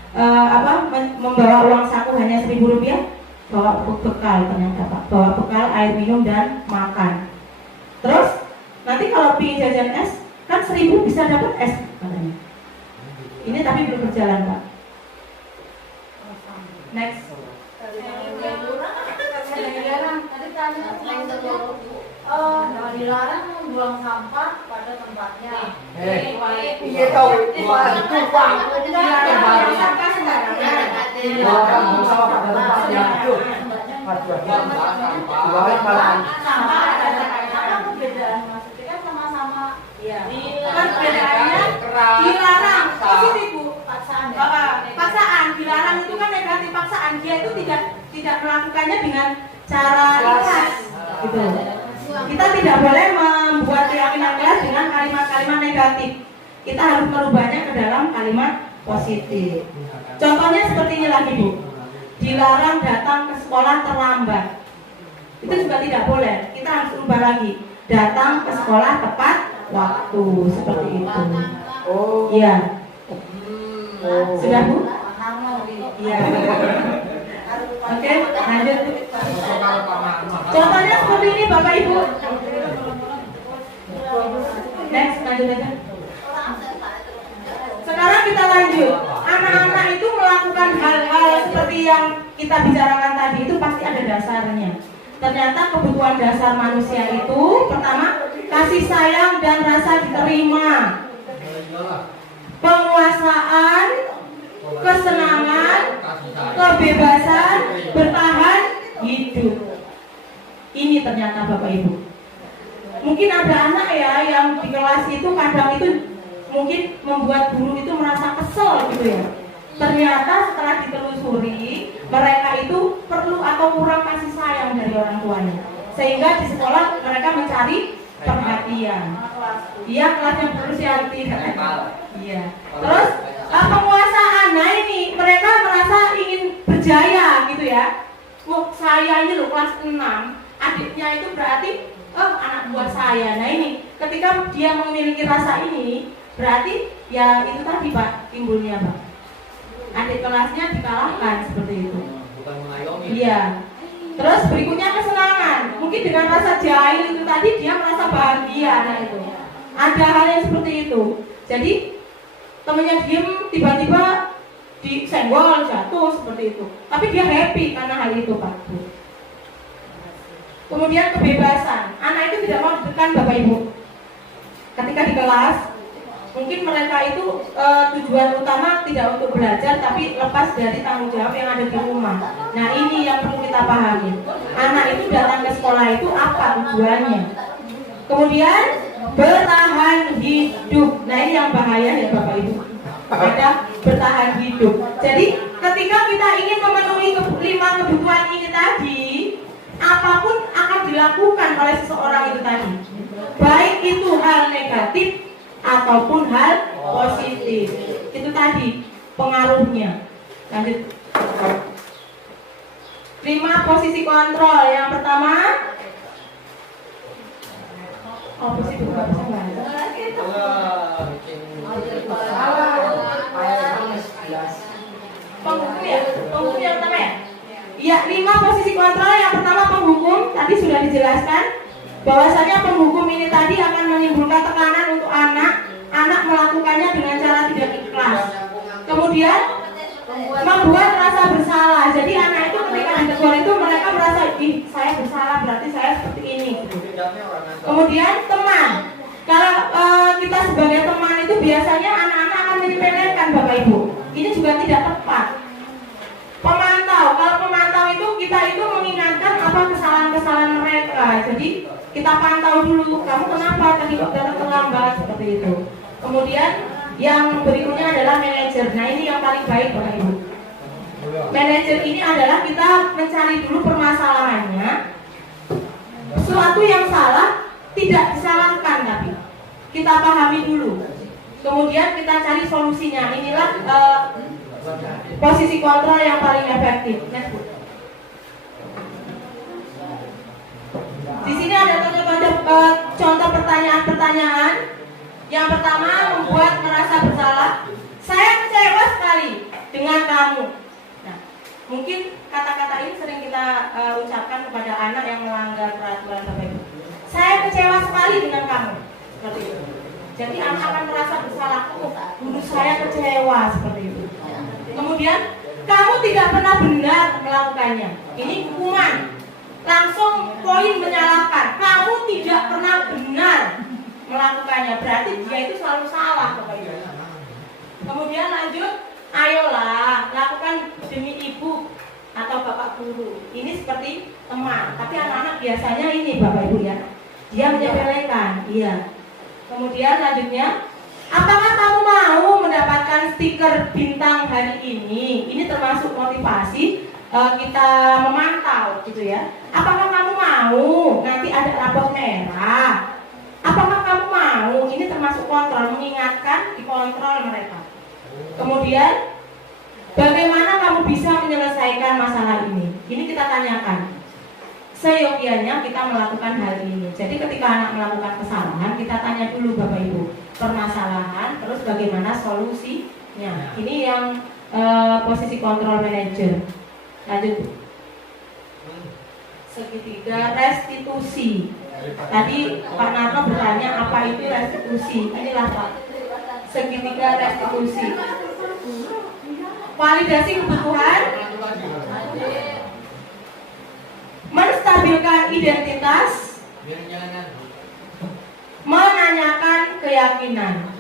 membawa uang saku hanya Rp1.000? Bawa bekal ternyata Pak, bawa bekal air minum dan makan. Terus nanti kalau pingin jajan es kan 1.000 bisa dapat es katanya. Ini tapi belum berjalan Pak. Next. Dilarang membuang sampah pada tempatnya. Iya tahu. Itu Pak. Dilarang sampah sembarangan. Buang sampah pada tempatnya. Aduh. Sama ada perbedaan maksudnya kan sama-sama. Iya. Kan bedanya dilarang positif Bu. Paksaan. Paksaan dilarang itu kan negatif, paksaan dia itu tidak melakukannya dengan cara ikhlas gitu. Kita tidak boleh membuat keyakinan kelas dengan kalimat-kalimat negatif. Kita harus merubahnya ke dalam kalimat positif. Contohnya seperti ini lagi Bu. Dilarang datang ke sekolah terlambat. Itu juga tidak boleh. Kita harus ubah lagi. Datang ke sekolah tepat waktu, seperti itu. Oh. Iya. Sudah Bu? Iya. Oke, lanjut. Contohnya seperti ini Bapak Ibu. Next, lanjut aja. Sekarang kita lanjut. Anak-anak itu melakukan hal-hal seperti yang kita bicarakan tadi itu pasti ada dasarnya. Ternyata kebutuhan dasar manusia itu pertama kasih sayang dan rasa diterima, penguasaan, kesenangan, kebebasan, bertahan hidup. Ini ternyata Bapak Ibu. Mungkin ada anak ya yang di kelas itu kadang itu mungkin membuat guru itu merasa kesel gitu ya. Ternyata setelah ditelusuri, mereka itu perlu atau kurang kasih sayang dari orang tuanya. Sehingga di sekolah mereka mencari perhatian. Iya, kelas yang berusia tidak. Iya. Terus penguasaan. Nah ini mereka merasa ingin berjaya gitu ya. Wah, saya ini loh kelas 6, adiknya itu berarti anak buah saya. Nah ini ketika dia memiliki rasa ini, berarti ya itu tadi Pak timbulnya Pak. Adik kelasnya dikalahkan seperti itu. Bukan mengayomi. Iya. Terus berikutnya kesenangan. Mungkin dengan rasa jahil itu tadi dia merasa bahagia. Nah itu. Ada hal yang seperti itu. Jadi temannya diem tiba-tiba disenggol jatuh seperti itu. Tapi dia happy karena hal itu Pak. Kemudian kebebasan. Anak itu tidak mau ditekan Bapak Ibu. Ketika di kelas mungkin mereka itu tujuan utama tidak untuk belajar tapi lepas dari tanggung jawab yang ada di rumah. Nah ini yang perlu kita pahami. Anak itu datang ke sekolah itu apa tujuannya? Kemudian bertahan hidup. Nah ini yang bahaya ya Bapak Ibu. Ada bertahan hidup. Jadi ketika kita ingin memenuhi 5 kebutuhan ini tadi, apapun akan dilakukan oleh seseorang itu tadi. Baik itu hal negatif ataupun hal positif. Itu tadi pengaruhnya. Lanjut. 5 posisi kontrol. Yang pertama, posisi buka bisa baca. Penghukum ya? Penghukum yang pertama ya? Iya, 5 posisi kontrol. Yang pertama penghukum, tadi sudah dijelaskan bahwasanya penghukum ini tadi akan menimbulkan tekanan untuk anak melakukannya dengan cara tidak ikhlas. Kemudian membuat rasa bersalah. Jadi anak itu ketika ditegur itu mereka merasa, saya bersalah berarti saya seperti ini. Kemudian teman. Kalau kita sebagai teman itu biasanya anak-anak akan menyepelekan Bapak Ibu. Ini juga tidak tepat. Pemantau. Kalau pemantau itu kita itu mengingatkan apa kesalahan-kesalahan mereka. Jadi kita pantau dulu, kamu kenapa tadi datang terlambat seperti itu. Kemudian yang berikutnya adalah manajer. Nah ini yang paling baik Bapak Ibu. Manajer ini adalah kita mencari dulu permasalahannya. Sesuatu yang salah tidak disalahkan tapi kita pahami dulu. Kemudian kita cari solusinya. Inilah posisi kontrol yang paling efektif. Di sini ada contoh pertanyaan-pertanyaan. Yang pertama, membuat merasa bersalah. Saya kecewa sekali dengan kamu. Nah, mungkin kata-kata ini sering kita ucapkan kepada anak yang melanggar peraturan Bapak Ibu. Saya kecewa sekali dengan kamu. Seperti itu. Jadi anak akan merasa bersalah. Guru saya kecewa seperti itu. Kemudian, kamu tidak pernah benar melakukannya. Ini hukuman. Langsung poin menyalahkan. Kamu tidak pernah benar melakukannya. Berarti dia itu selalu salah. Kemudian lanjut, ayolah lakukan demi ibu atau bapak guru. Ini seperti teman. Tapi anak-anak biasanya ini Bapak Ibu ya, dia menyepelekan. Iya. Kemudian lanjutnya, apakah kamu mau mendapatkan stiker bintang hari ini? Ini termasuk motivasi kita memantau gitu ya. Apakah kamu mau nanti ada rapor merah? Apakah kamu mau? Ini termasuk kontrol, mengingatkan, dikontrol mereka. Kemudian bagaimana kamu bisa menyelesaikan masalah ini? Ini kita tanyakan. Seyogianya kita melakukan hal ini. Jadi ketika anak melakukan kesalahan, kita tanya dulu Bapak Ibu permasalahan, terus bagaimana solusinya. Ini yang posisi kontrol manajer. Lanjut. Segitiga restitusi. Tadi Pak Narno bertanya apa itu restitusi. Inilah Pak, segitiga restitusi. Validasi kebutuhan, menstabilkan identitas, menanyakan keyakinan.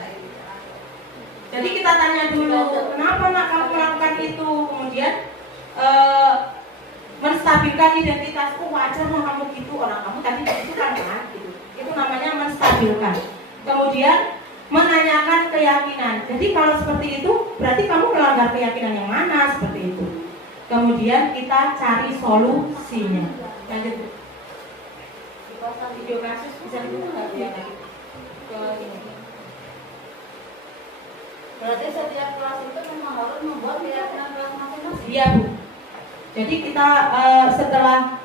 Jadi kita tanya dulu, kenapa nak kamu melakukan itu? Kemudian menstabilkan identitas. Oh wajar lah kamu gitu, orang kamu tadi itu kan gitu. Itu namanya menstabilkan. Kemudian menanyakan keyakinan. Jadi kalau seperti itu berarti kamu melanggar keyakinan yang mana, seperti itu. Kemudian kita cari solusinya. Lanjut. Video kasus bisa dibuka nggak ya? Ke ini. Berarti setiap kelas itu memang harus membuat keyakinan kelas masing-masing. Iya Bu. Jadi kita setelah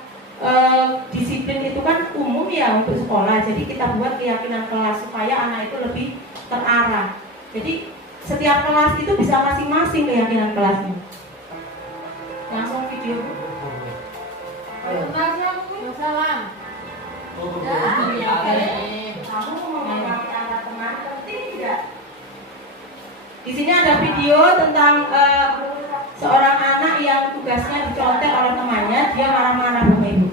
disiplin itu kan umum ya untuk sekolah. Jadi kita buat keyakinan kelas supaya anak itu lebih terarah. Jadi setiap kelas itu bisa masing-masing keyakinan kelasnya. Langsung video. Salam. Kamu mau memahami anak teman penting tidak? Di sini ada video tentang seorang anak yang tugasnya dicontek oleh temannya, dia marah-marah Bapak Ibu.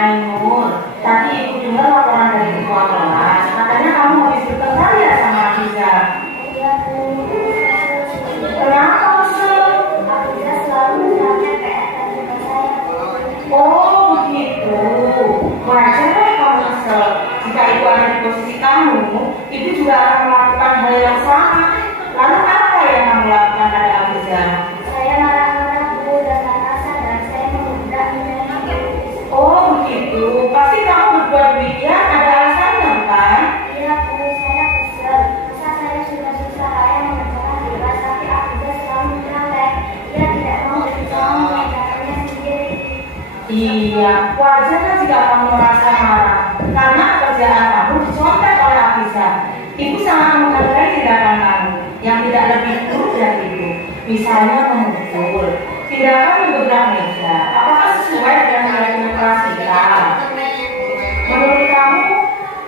Ainur, tadi ibu dengar laporan dari ketua kelas, katanya kamu habis bertengkar ya sama Afiza. Kenapa kesel? Oh begitu. Wajar lah kamu kesel. Jika ibu ada di posisi kamu, ibu juga akan melakukan hal yang sama. Lalu apa yang kamu lakukan pada Afiza? Saya marah-marah Bu dan rasa dan saya memudahnya. Oh begitu. Pasti kamu berbuat demikian ada alasannya kan? Iya Bu, saya kesel. Masa saya sudah susah payah mengerjakan tugas, tapi Afiza selalu menolak. Dia tidak mau berjuang mengerjakannya sendiri. Iya, wajar kan jika kamu merasa marah karena kerjaan kamu dicontek oleh Afiza. Ibu sangat menghargai tindakan kamu yang tidak lebih buruk dari itu. Misalnya memukul, tindakan menggebrak meja. Apakah sesuai dengan keyakinan kelas kita? Menurut kamu,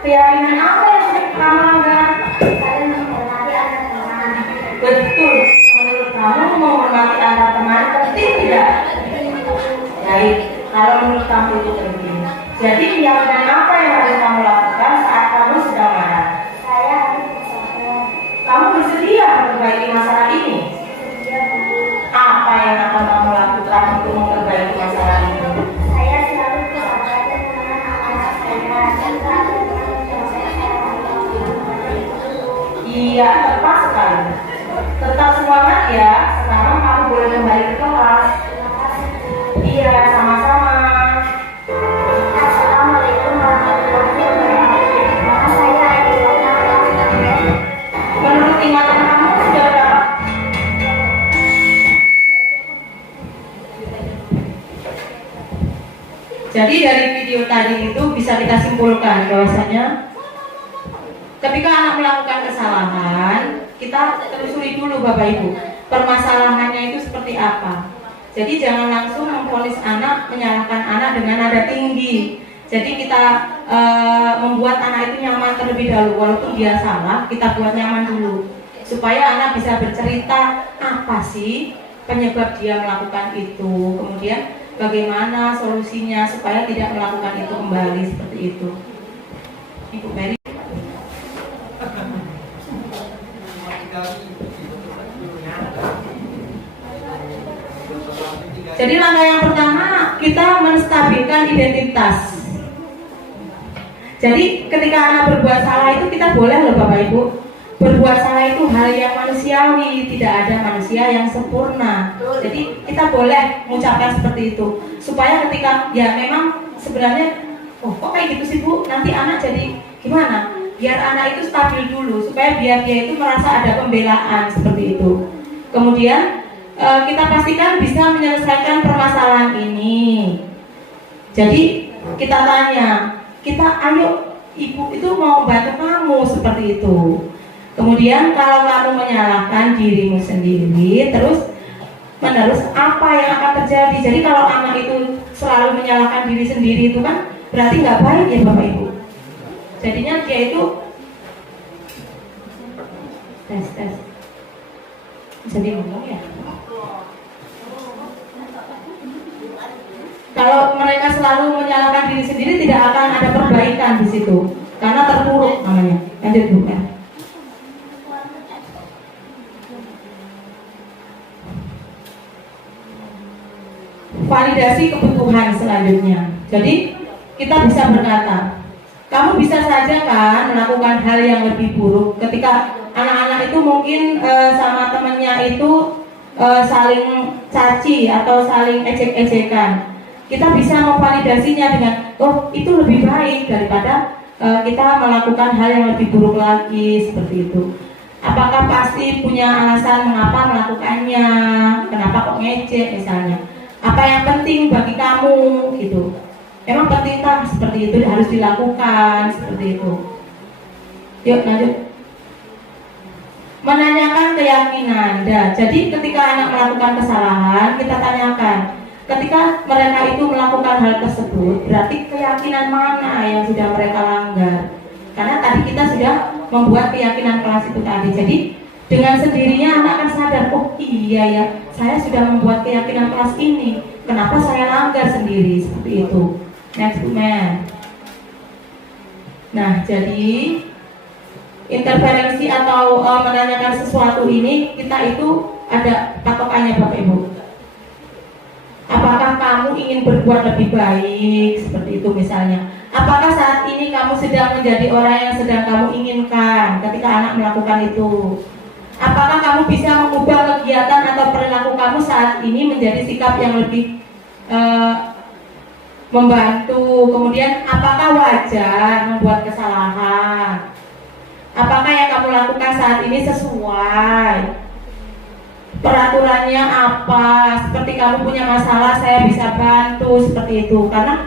keyakinan apa yang sering kamu langgar? Saya menghormati anak teman. Betul. Menurut kamu menghormati antar teman penting tidak? Baik, kalau menurut kamu itu penting. Jadi keyakinan apa yang harus kamu lakukan saat kamu sedang marah? Saya harus bersabar. Kamu bersedia memperbaiki masalah ini? Dia Bu. Apa yang akan kamu lakukan untuk memperbaiki masalah ini? Saya selalu bersabar dan menahan amarah saya. Jika ada teman yang saya Iya, tepat sekali. Tetap semangat ya. Sekarang kamu boleh kembali ke kelas. terima kasih Bu. Iya, sama-sama. Assalamualaikum warahmatullahi wabarakatuh. Nama saya Aidilona. Menurut ingatan kamu sudah berapa? Jadi dari video tadi itu bisa kita simpulkan bahwasanya ketika anak melakukan kesalahan, kita telusuri dulu Bapak Ibu, permasalahannya itu seperti apa. Jadi jangan langsung memvonis anak, menyalahkan anak dengan nada tinggi. Jadi kita membuat anak itu nyaman terlebih dahulu, walaupun dia salah, kita buat nyaman dulu supaya anak bisa bercerita apa sih penyebab dia melakukan itu, kemudian bagaimana solusinya supaya tidak melakukan itu kembali seperti itu. Ibu Mary. Jadi langkah yang pertama kita menstabilkan identitas. Jadi ketika anak berbuat salah itu kita boleh loh Bapak Ibu, berbuat salah itu hal yang manusiawi, tidak ada manusia yang sempurna. Jadi kita boleh mengucapkan seperti itu supaya ketika ya memang sebenarnya oh kok kayak gitu sih Bu, nanti anak jadi gimana? Biar anak itu stabil dulu supaya biar dia itu merasa ada pembelaan seperti itu. Kemudian kita pastikan bisa menyelesaikan permasalahan ini. Jadi kita tanya, ayo ibu itu mau bantu kamu seperti itu. Kemudian kalau kamu menyalahkan dirimu sendiri terus menerus apa yang akan terjadi? Jadi kalau anak itu selalu menyalahkan diri sendiri itu kan berarti nggak baik ya Bapak Ibu. Jadinya dia itu Tes. Jadi ngomong ya. Kalau mereka selalu menyalahkan diri sendiri, tidak akan ada perbaikan di situ, karena terpuruk namanya. Lanjut Bu. Validasi kebutuhan selanjutnya. Jadi kita bisa berkata, kamu bisa saja kan melakukan hal yang lebih buruk. Ketika anak-anak itu mungkin sama temannya itu saling caci atau saling ejek-ejekan, kita bisa memvalidasinya dengan, oh itu lebih baik daripada kita melakukan hal yang lebih buruk lagi, seperti itu. Apakah pasti punya alasan mengapa melakukannya, kenapa kok ngejek misalnya, apa yang penting bagi kamu gitu. Emang penting tak seperti itu harus dilakukan, seperti itu. Yuk lanjut. Menanyakan keyakinan. Nah, jadi ketika anak melakukan kesalahan, kita tanyakan. Ketika mereka itu melakukan hal tersebut, berarti keyakinan mana yang sudah mereka langgar? Karena tadi kita sudah membuat keyakinan kelas itu tadi. Jadi dengan sendirinya anak akan sadar, oh iya ya, saya sudah membuat keyakinan kelas ini. Kenapa saya langgar sendiri? Seperti itu. Next man. Nah, jadi interferensi atau menanyakan sesuatu ini, kita itu ada patokannya Bapak Ibu. Apakah kamu ingin berbuat lebih baik, seperti itu misalnya. Apakah saat ini kamu sedang menjadi orang yang sedang kamu inginkan ketika anak melakukan itu? Apakah kamu bisa mengubah kegiatan atau perilaku kamu saat ini menjadi sikap yang lebih membantu? Kemudian apakah wajar membuat kesalahan? Apakah yang kamu lakukan saat ini sesuai? Peraturannya apa? Seperti kamu punya masalah, saya bisa bantu, seperti itu. Karena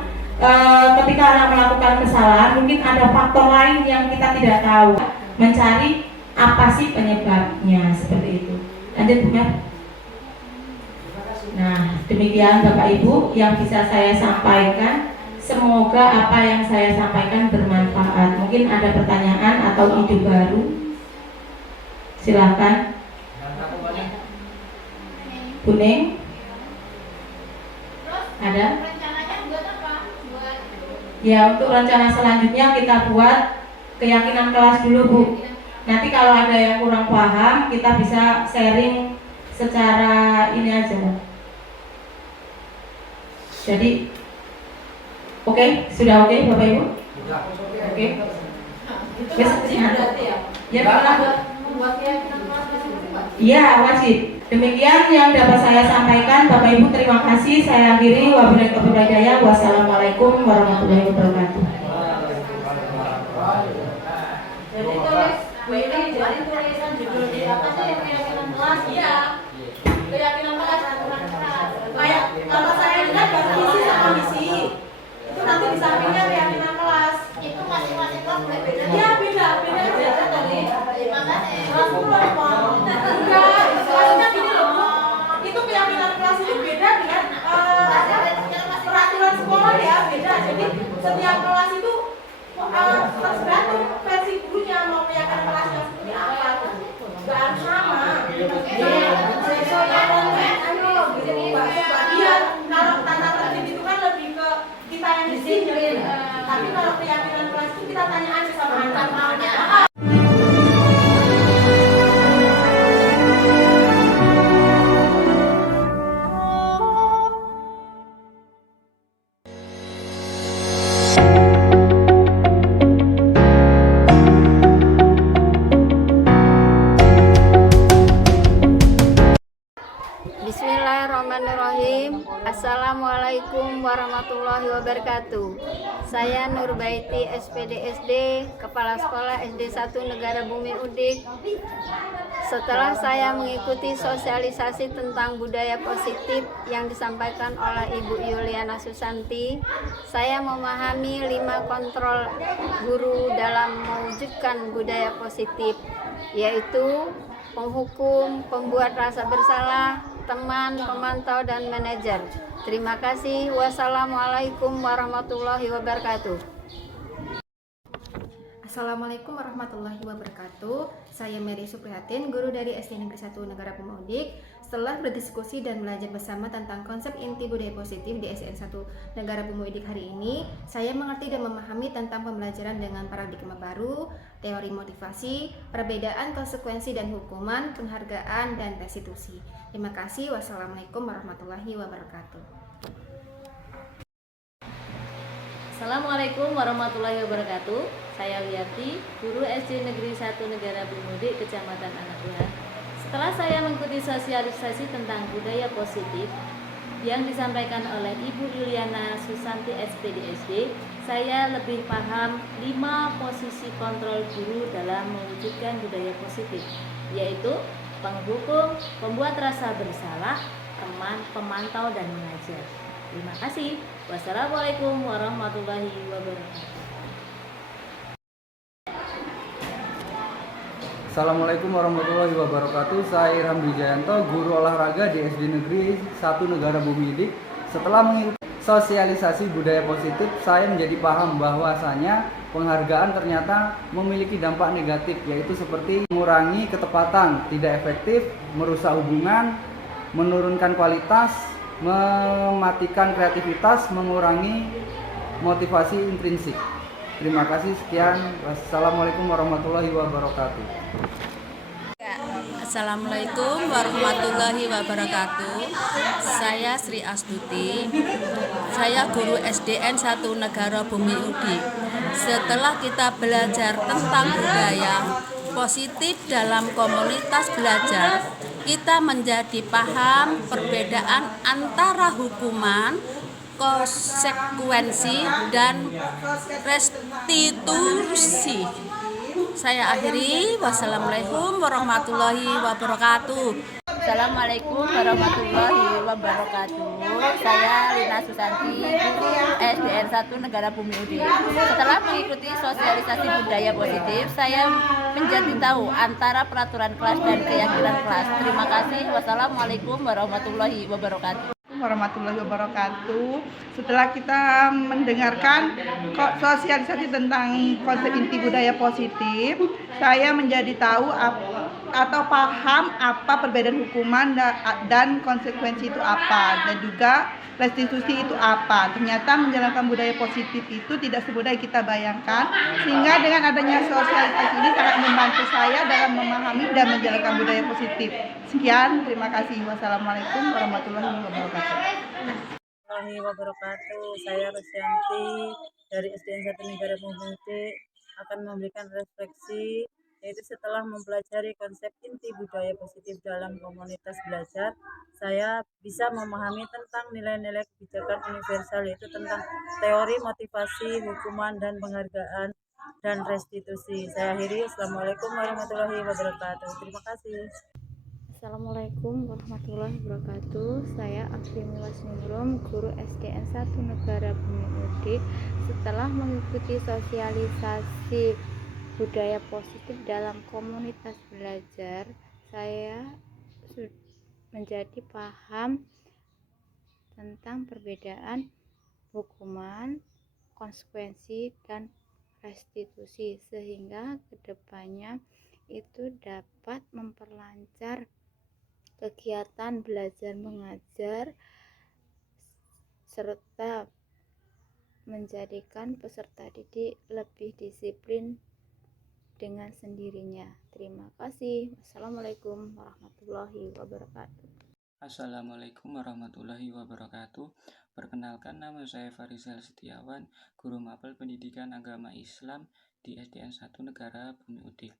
ketika anak melakukan kesalahan, mungkin ada faktor lain yang kita tidak tahu. Mencari apa sih penyebabnya, seperti itu. Lanjut Bu Mer. Nah, demikian Bapak Ibu yang bisa saya sampaikan. Semoga apa yang saya sampaikan bermanfaat. Mungkin ada pertanyaan atau ide baru. Silakan. Kuning. Ada? Rencananya buat apa? Buat Ya, untuk rencana selanjutnya kita buat keyakinan kelas dulu Bu. Nanti kalau ada yang kurang paham, kita bisa sharing secara ini aja. Jadi oke, sudah oke Bapak Ibu? Oke. itu wajib berarti ya? Ya, kalau Membuat keyakinan kelas masing-masing wajib. iya wajib. Demikian yang dapat saya sampaikan. Bapak Ibu terima kasih. Saya akhiri. Wabillahi taufiq wal hidayah. Wassalamualaikum warahmatullahi wabarakatuh. Jadi tulis ini, jadi tulisan judul di atas ya keyakinan kelas. Iya. Keyakinan kelas. Kayak kalau saya lihat visi sama misi. Itu nanti di sampingnya keyakinan kelas. Itu masing-masing kelas boleh beda. Ya beda aja tadi. Makanya Kelas 10 enggak, istilahnya gini loh. Itu keyakinan kelas itu beda dengan peraturan sekolah ya, beda. Jadi setiap kelas itu tergantung versi gurunya mau keyakinan kelas yang seperti apa. Enggak harus sama. Iya, kalau tata tertib itu kan lebih ke kita yang di sini. Tapi kalau keyakinan kelas itu kita tanya aja sama anak maunya. Bismillahirrahmanirrahim. Assalamualaikum warahmatullahi wabarakatuh. Saya Nurbaiti SPDSD, Kepala Sekolah SD 1 Negara Bumi Udik. Setelah saya mengikuti sosialisasi tentang budaya positif yang disampaikan oleh Ibu Yuliana Susanti, saya memahami 5 kontrol guru dalam mewujudkan budaya positif, yaitu penghukum, pembuat rasa bersalah, teman, pemantau, dan manajer. Terima kasih. Wassalamualaikum warahmatullahi wabarakatuh. Assalamualaikum warahmatullahi wabarakatuh. Saya Mary Suprihatin, guru dari SD Negeri 1 Negara Bumi Udik. Setelah berdiskusi dan belajar bersama tentang konsep inti budaya positif di SDN 1 Negara Bumi Udik hari ini, saya mengerti dan memahami tentang pembelajaran dengan paradigma baru, teori motivasi, perbedaan konsekuensi dan hukuman, penghargaan, dan restitusi. Terima kasih. Wassalamualaikum warahmatullahi wabarakatuh. Assalamualaikum warahmatullahi wabarakatuh. Saya Liati, guru SD Negeri 1 Negara Bumi Udik, Kecamatan Anak Tuhan. Setelah saya mengikuti sosialisasi tentang budaya positif yang disampaikan oleh Ibu Yuliana Susanti SPDSD, saya lebih paham 5 posisi kontrol guru dalam mewujudkan budaya positif, yaitu penghukum, pembuat rasa bersalah, teman, pemantau, dan mengajar. Terima kasih. Wassalamualaikum warahmatullahi wabarakatuh. Assalamualaikum warahmatullahi wabarakatuh. Saya Irham Wijayanto, guru olahraga di SD Negeri 1 Negara Bumi Udik. Setelah mengikuti sosialisasi budaya positif, saya menjadi paham bahwasanya penghargaan ternyata memiliki dampak negatif, yaitu seperti mengurangi ketepatan, tidak efektif, merusak hubungan, menurunkan kualitas, mematikan kreativitas, mengurangi motivasi intrinsik. Terima kasih, sekian. Wassalamualaikum warahmatullahi wabarakatuh. Assalamualaikum warahmatullahi wabarakatuh. Saya Sri Astuti. Saya guru SDN 1 Negara Bumi Udik. Setelah kita belajar tentang budaya positif dalam komunitas belajar, kita menjadi paham perbedaan antara hukuman, konsekuensi, dan restitusi. Saya akhiri. Wassalamualaikum warahmatullahi wabarakatuh. Assalamualaikum warahmatullahi wabarakatuh. Saya Lina Susanti, guru SDN 1 Negara Bumi Udik. Setelah mengikuti sosialisasi budaya positif, saya menjadi tahu antara peraturan kelas dan keyakinan kelas. Terima kasih. Wassalamualaikum warahmatullahi wabarakatuh. Warahmatullahi wabarakatuh. Setelah kita mendengarkan sosialisasi tentang konsep inti budaya positif, saya menjadi tahu atau paham apa perbedaan hukuman dan konsekuensi itu apa, dan juga restitusi itu apa. Ternyata menjalankan budaya positif itu tidak semudah yang kita bayangkan, sehingga dengan adanya sosialisasi ini sangat membantu saya dalam memahami dan menjalankan budaya positif. Sekian, terima kasih. Wassalamualaikum warahmatullahi wabarakatuh. Saya Rusyanti dari SDN 1 Negara Bumi Udik akan memberikan refleksi, yaitu setelah mempelajari konsep inti budaya positif dalam komunitas belajar, saya bisa memahami tentang nilai-nilai kebijakan universal, yaitu tentang teori motivasi, hukuman, dan penghargaan, dan restitusi. Saya akhiri. Assalamualaikum warahmatullahi wabarakatuh. Terima kasih. Assalamualaikum warahmatullahi wabarakatuh. Saya Afrimi Wasningrum, guru SDN 1 Negara Bumi Udik. Setelah mengikuti sosialisasi budaya positif dalam komunitas belajar, saya menjadi paham tentang perbedaan hukuman, konsekuensi, dan restitusi, sehingga kedepannya itu dapat memperlancar kegiatan belajar mengajar serta menjadikan peserta didik lebih disiplin dengan sendirinya. Terima kasih. Wassalamualaikum warahmatullahi wabarakatuh. Assalamualaikum warahmatullahi wabarakatuh. Perkenalkan, nama saya Farizal Setiawan, guru mapel pendidikan agama Islam di SDN 1 Negara Bumi Udik.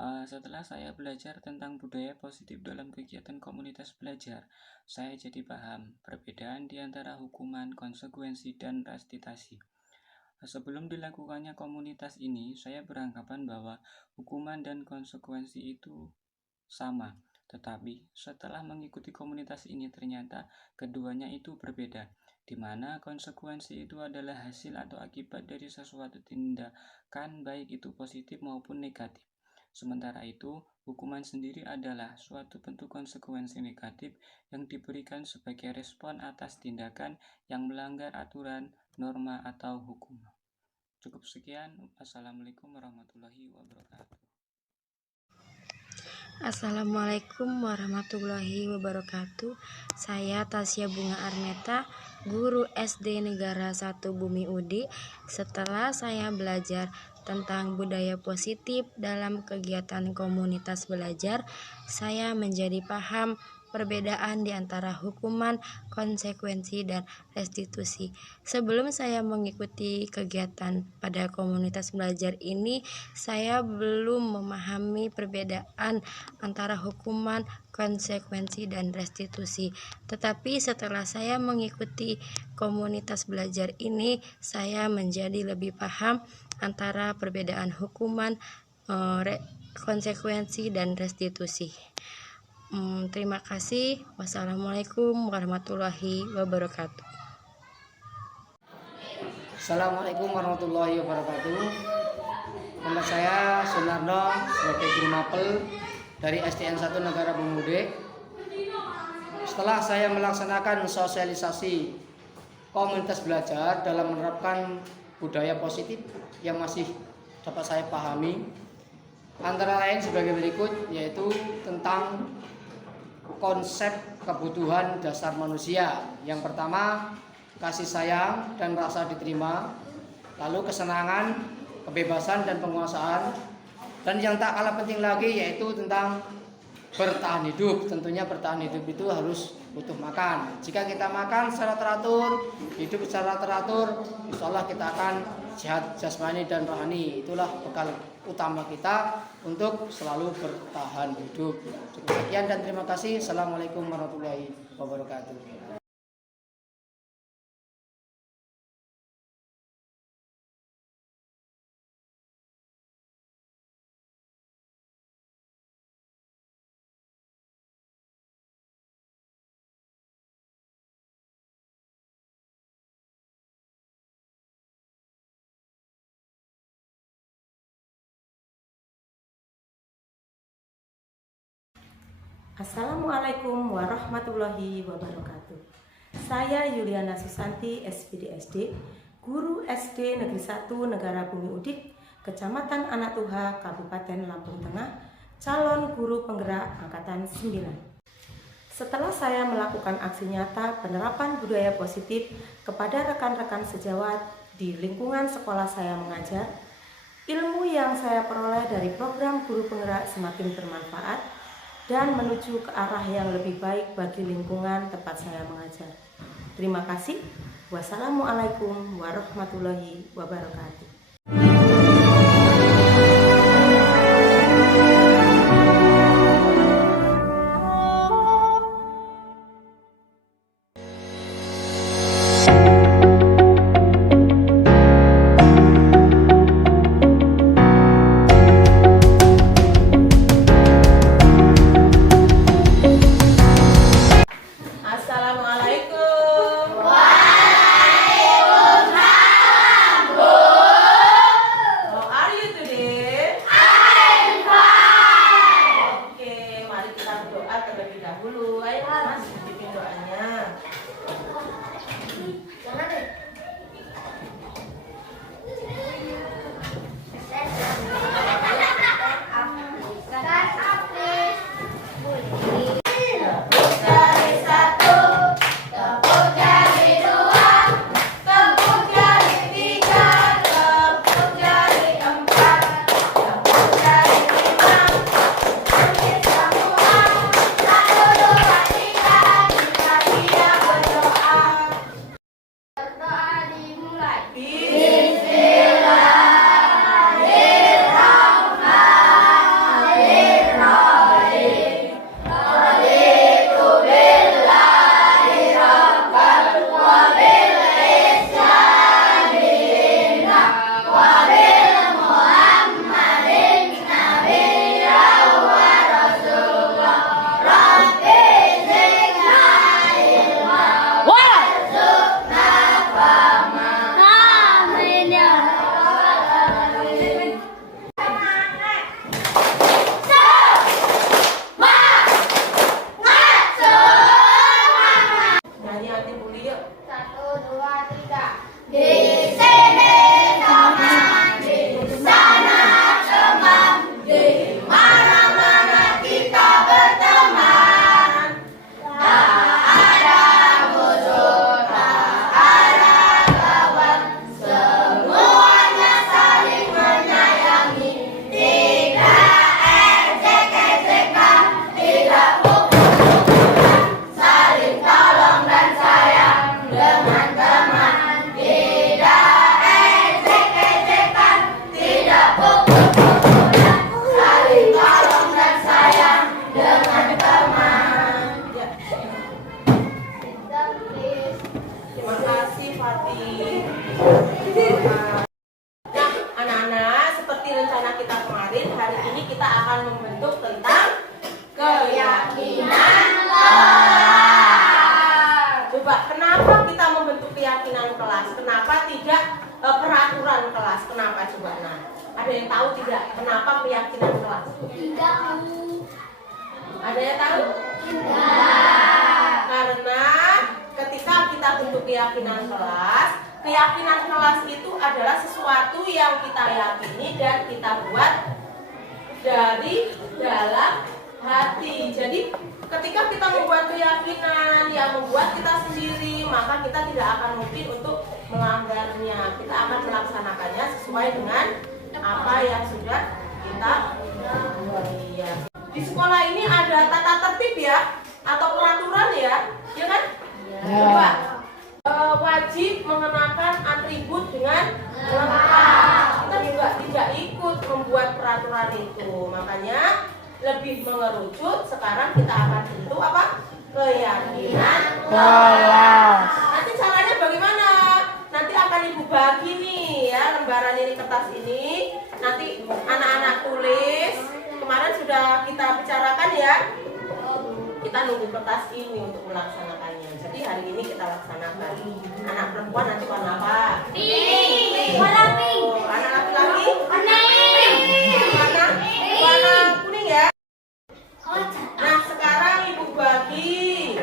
Setelah saya belajar tentang budaya positif dalam kegiatan komunitas belajar, saya jadi paham perbedaan di antara hukuman, konsekuensi, dan restitusi. Sebelum dilakukannya komunitas ini, saya beranggapan bahwa hukuman dan konsekuensi itu sama. Tetapi setelah mengikuti komunitas ini, ternyata keduanya itu berbeda, di mana konsekuensi itu adalah hasil atau akibat dari sesuatu tindakan, baik itu positif maupun negatif. Sementara itu, hukuman sendiri adalah suatu bentuk konsekuensi negatif yang diberikan sebagai respon atas tindakan yang melanggar aturan, norma, atau hukum. Cukup sekian. Assalamualaikum warahmatullahi wabarakatuh. Assalamualaikum warahmatullahi wabarakatuh. Saya Tasya Bunga Arneta, guru SD Negara 1 Bumi Udik. Setelah saya belajar tentang budaya positif dalam kegiatan komunitas belajar, saya menjadi paham perbedaan di antara hukuman, konsekuensi, dan restitusi. Sebelum saya mengikuti kegiatan pada komunitas belajar ini, saya belum memahami perbedaan antara hukuman, konsekuensi, dan restitusi. Tetapi setelah saya mengikuti komunitas belajar ini, saya menjadi lebih paham antara perbedaan hukuman, konsekuensi, dan restitusi. Terima kasih. Wassalamualaikum warahmatullahi wabarakatuh. Assalamualaikum warahmatullahi wabarakatuh. Nama saya Sunarno sebagai guru mapel dari SDN 1 Negara Bumi Udik. Setelah saya melaksanakan sosialisasi komunitas belajar dalam menerapkan budaya positif yang masih dapat saya pahami, antara lain sebagai berikut, yaitu tentang konsep kebutuhan dasar manusia. Yang pertama, kasih sayang dan rasa diterima, lalu kesenangan, kebebasan, dan penguasaan. Dan yang tak kalah penting lagi yaitu tentang bertahan hidup. Tentunya bertahan hidup itu harus butuh makan. Jika kita makan secara teratur, hidup secara teratur, insya Allah kita akan sehat jasmani dan rohani. Itulah bekal utama kita untuk selalu bertahan hidup. Cukup sekian dan terima kasih. Assalamualaikum warahmatullahi wabarakatuh. Assalamualaikum warahmatullahi wabarakatuh. Saya Yuliana Susanti, SPDSD, guru SD Negeri 1 Negara Bumi Udik, Kecamatan Anak Tuha, Kabupaten Lampung Tengah, calon guru penggerak Angkatan 9. Setelah saya melakukan aksi nyata penerapan budaya positif kepada rekan-rekan sejawat di lingkungan sekolah saya mengajar, ilmu yang saya peroleh dari program guru penggerak semakin bermanfaat dan menuju ke arah yang lebih baik bagi lingkungan tempat saya mengajar. Terima kasih. Wassalamualaikum warahmatullahi wabarakatuh. Assalamualaikum. Waalaikumsalam, Bu. rencana kita kemarin, hari ini kita akan membentuk tentang keyakinan kelas. Coba, kenapa kita membentuk keyakinan kelas? Kenapa tidak peraturan kelas? Kenapa coba? Nah, ada yang tahu tidak kenapa keyakinan kelas? Tidak. Ada yang tahu? Karena ketika kita bentuk keyakinan kelas itu adalah sesuatu yang kita yakini dan kita buat dari dalam hati. Jadi ketika kita membuat keyakinan yang membuat kita sendiri, maka kita tidak akan mungkin untuk melanggarnya. Kita akan melaksanakannya sesuai dengan apa yang sudah kita buat. Di sekolah ini ada tata tertib ya, atau peraturan ya, ya kan? Coba, wajib mengenakan atribut dengan lengkap. Kita juga tidak ikut membuat peraturan itu, makanya lebih mengerucut. Sekarang kita akan bentuk apa? Keyakinan kelas. Nanti caranya bagaimana? Nanti akan ibu bagi nih ya, lembaran ini, kertas ini. Nanti anak-anak tulis. Kemarin sudah kita bicarakan ya. Kita nunggu kertas ini untuk melaksanakannya. Jadi hari ini kita laksanakan. Anak perempuan nanti warna apa? Pink. Warna pink. Anak laki-laki? Warna pink. Warna kuning ya. Nah, sekarang ibu bagi.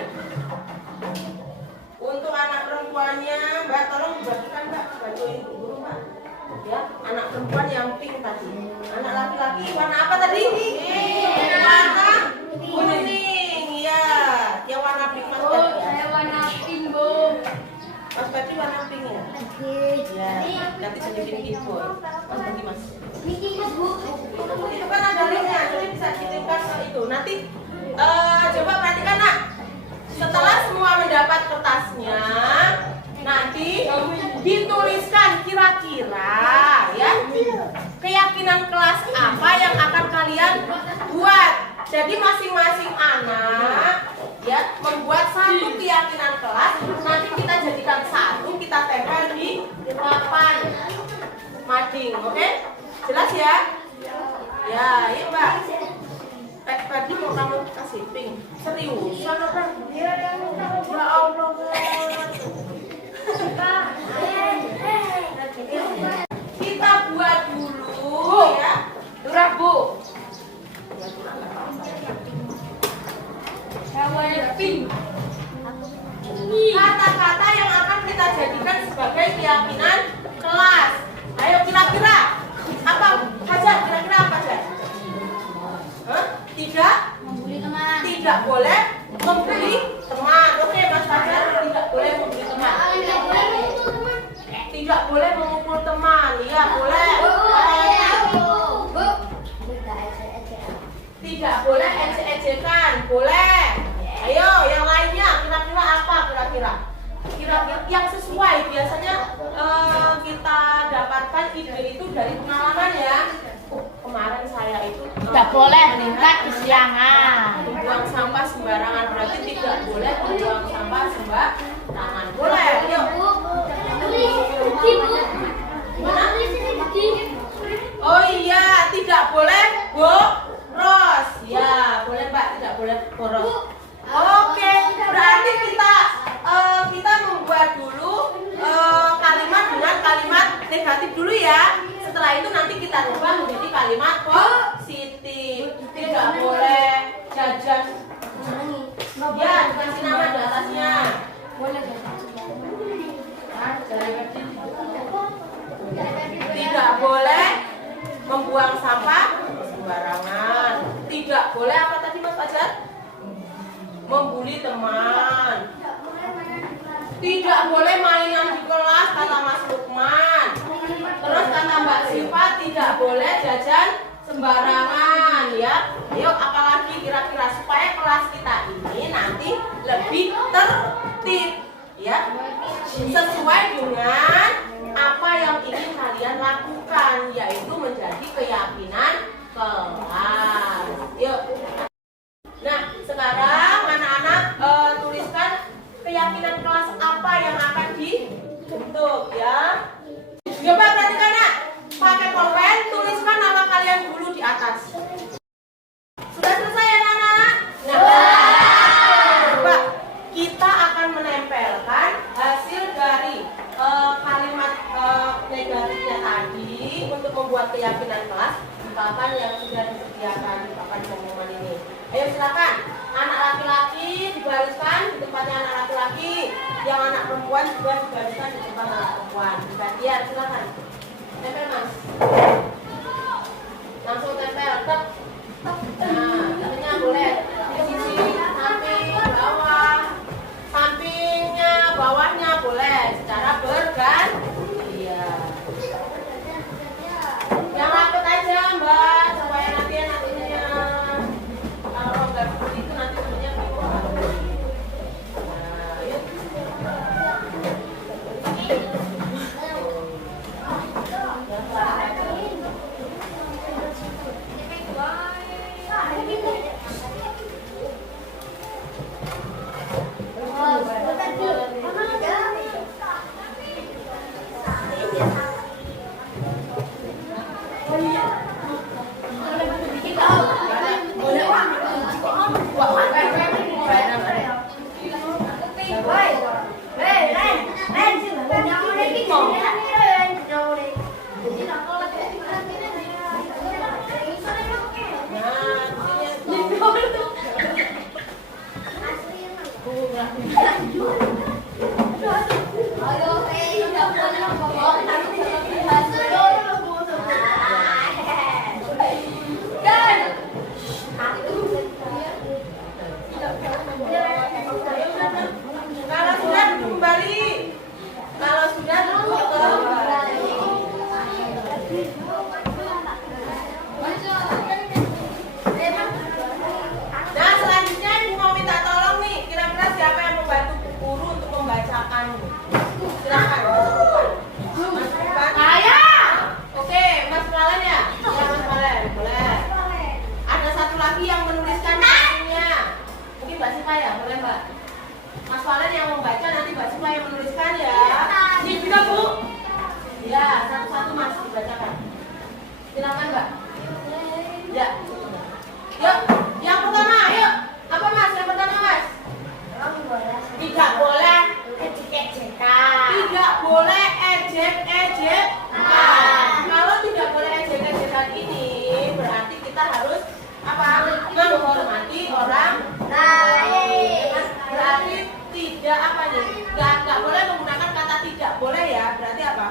Untuk anak perempuannya, Mbak, tolong dibagikan Mbak, bantuin ibu guru Mbak. Ya, anak perempuan yang pink tadi. Anak laki-laki warna apa tadi? Warna kuning. Ya, yang warna pink Mas Badi. Saya warna pink, Bu. Mas Badi warna pink ya? Ya, nanti jadi pink boy. Mas Badi Mas. Bu. Itu kan ada linknya, jadi bisa kirimkan ke itu. Nanti coba perhatikan nak. Setelah semua mendapat kertasnya, nanti dituliskan kira-kira ya keyakinan kelas apa yang akan kalian buat. Jadi masing-masing anak ya membuat satu keyakinan kelas. Nanti kita jadikan satu, kita tempel di papan mading, oke? Jelas ya? Ya, iya Mbak. Tadi mau kamu kasih pink. Seriusan orang? Ya Allah. Kita buat dulu ya. Durah Bu. Kata-kata yang akan kita jadikan sebagai keyakinan kelas. Ayo kira-kira apa? Hajar, kira-kira apa Hajar? Tidak membuli teman. Tidak boleh membuli teman. Oke, Mas Fajar, tidak boleh membuli teman. Tidak boleh memukul teman. Iya, boleh. Tidak boleh ejek-ejekan. Boleh. Ayo, yang lainnya kira-kira apa kira-kira? Kira-kira yang sesuai. Biasanya kita dapatkan ide itu dari pengalaman ya. Kemarin saya itu tidak boleh minta kesiangan. Membuang sampah sembarangan, berarti tidak boleh membuang sampah sembarangan. Boleh, yuk. Oh iya, tidak boleh boros. Ya, boleh Mbak, tidak boleh boros. Oke, berarti kita membuat dulu kalimat dengan kalimat negatif dulu ya. Setelah itu nanti kita rubah menjadi kalimat positif. Tidak boleh jajan. Ya, dikasih nama di atasnya. Tidak boleh membuang sampah sembarangan. Tidak boleh apa tadi Mas Fajar? Membuli teman. Tidak boleh mainan di kelas kata Mas Lukman. Terus kata Mbak Siva tidak boleh jajan sembarangan ya. Yuk apalagi kira-kira supaya kelas kita ini nanti lebih tertib ya. Sesuai dengan apa yang ingin kalian lakukan, yaitu menjadi keyakinan kelas. Yuk. Nah, sekarang anak-anak tuliskan keyakinan kelas apa yang akan dibentuk ya. Coba perhatikan nak, pakai pulpen tuliskan nama membuat keyakinan kelas di papan yang sudah disediakan di papan pengumuman ini. Ayo silakan, anak laki-laki dibariskan di tempatnya anak laki-laki, yang anak perempuan juga dibariskan di tempat anak perempuan. Gantian, silakan. Tempel mas, langsung tempel, tep. Nah, tangannya boleh di sisi samping, bawah, sampingnya, bawahnya boleh secara bergantian. Yang rapet aja mbak, supaya nantinya kalau nggak seperti itu nanti temennya bingung. Nah, yuk. Kalau sudah duduk kembali. Kalau sudah duduk kembali. Nah selanjutnya ibu mau minta tolong nih, kira-kira siapa yang membantu guru untuk membacakan? Silakan. Mas Irfan. Saya. Oke, Mas Malen ya? Ya Mas Malen, boleh. Ada satu lagi yang menuliskan namanya. Mungkin Mbak Sipa ya, boleh Mbak? Mas Malen yang membaca, nanti Mbak Sipa yang menuliskan ya. Ini juga Bu. Ya, satu-satu Mas dibacakan. Silakan Mbak. Ya. Yuk, yang pertama, yuk. Apa Mas? Yang pertama Mas? Tidak boleh ejek-ejekan. Tidak boleh ejek-ejekan. Kalau tidak boleh ejek-ejekan ini, berarti kita harus apa? Menghormati orang lain. Berarti tidak apa nih? Nggak boleh menggunakan kata tidak boleh ya. Berarti apa?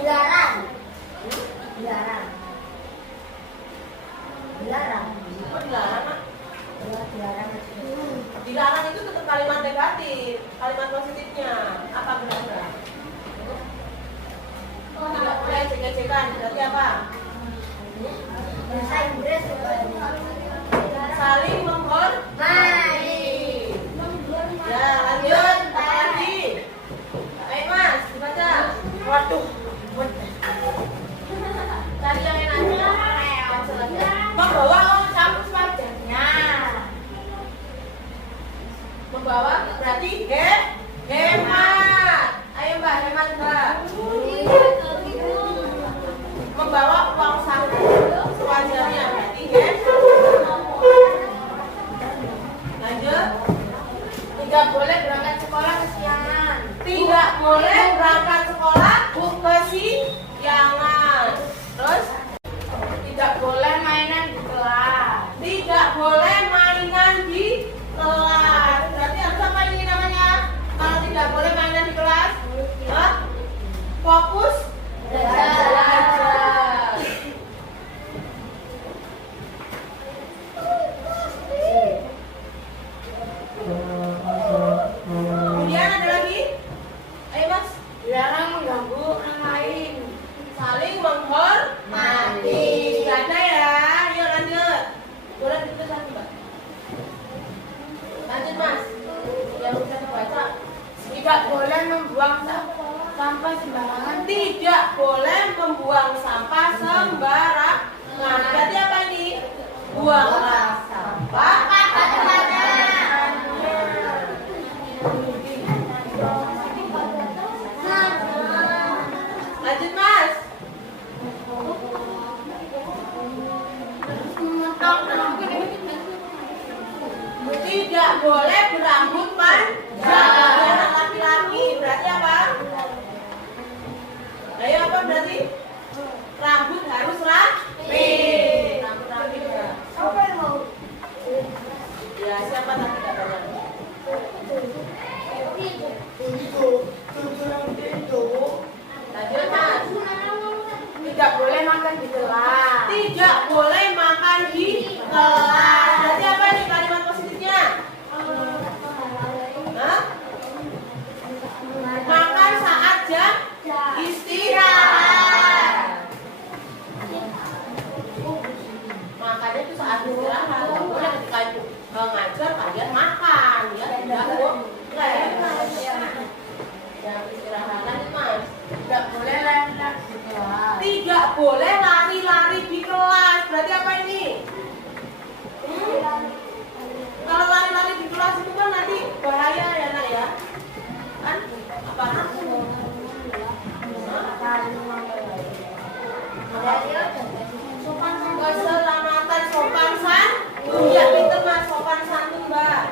Dilarang. Dilarang. Dilarang. Oh, dilarang, Mak? Dilarang itu tetap kalimat negatif, kalimat positifnya apa kira-kira? Tidak boleh ejek-ejekan, berarti apa? Bahasa Inggris. Saling menghormati. Ya, lanjut. Apa lagi? Ayo Mas, dibaca. Waduh. Cari yang enaknya. Membawa uang saku sewajarnya. Membawa berarti hemat. Ayo Mbak, hemat Mbak. Membawa uang saku sewajarnya berarti lanjut. Tidak boleh berangkat sekolah kesiangan. Tidak boleh berangkat sekolah kesiangan. Terus tidak boleh mainan di kelas. Tidak boleh mainan di kelas. Berarti harus apa ini namanya? Kalau tidak boleh mainan di kelas, fokus belajar. Kemudian ada lagi? Ayo Mas. Dilarang mengganggu orang lain. Saling menghormati. Gak ada ya? Yuk lanjut. Boleh ditulis lagi Mbak. Lanjut Mas. Yang bisa dibaca. Tidak boleh membuang sampah sembarangan. Tidak boleh membuang sampah sembarangan. Berarti apa ini? Buanglah sampah pada tempatnya. Lanjut Mas. Tidak boleh berambut panjang anak laki-laki. Berarti apa? Ayo apa berarti? boleh makan di kelas. Tidak boleh makan di kelas. Berarti apa nih kalimat positifnya? Hah? Makan saat jam istirahat. Makannya itu saat istirahat. Tidak boleh ketika itu ngajar kalian makan, ya tidak boleh. Jam istirahat lanjut Mas. Tidak boleh lari di kelas. Tidak boleh lari-lari di kelas. Berarti apa ini? Kalau lari-lari di kelas itu kan nanti bahaya ya nak ya. Kan? Apa nak? Keselamatan sopan santun. Ya pinter Mas, sopan santun Mbak.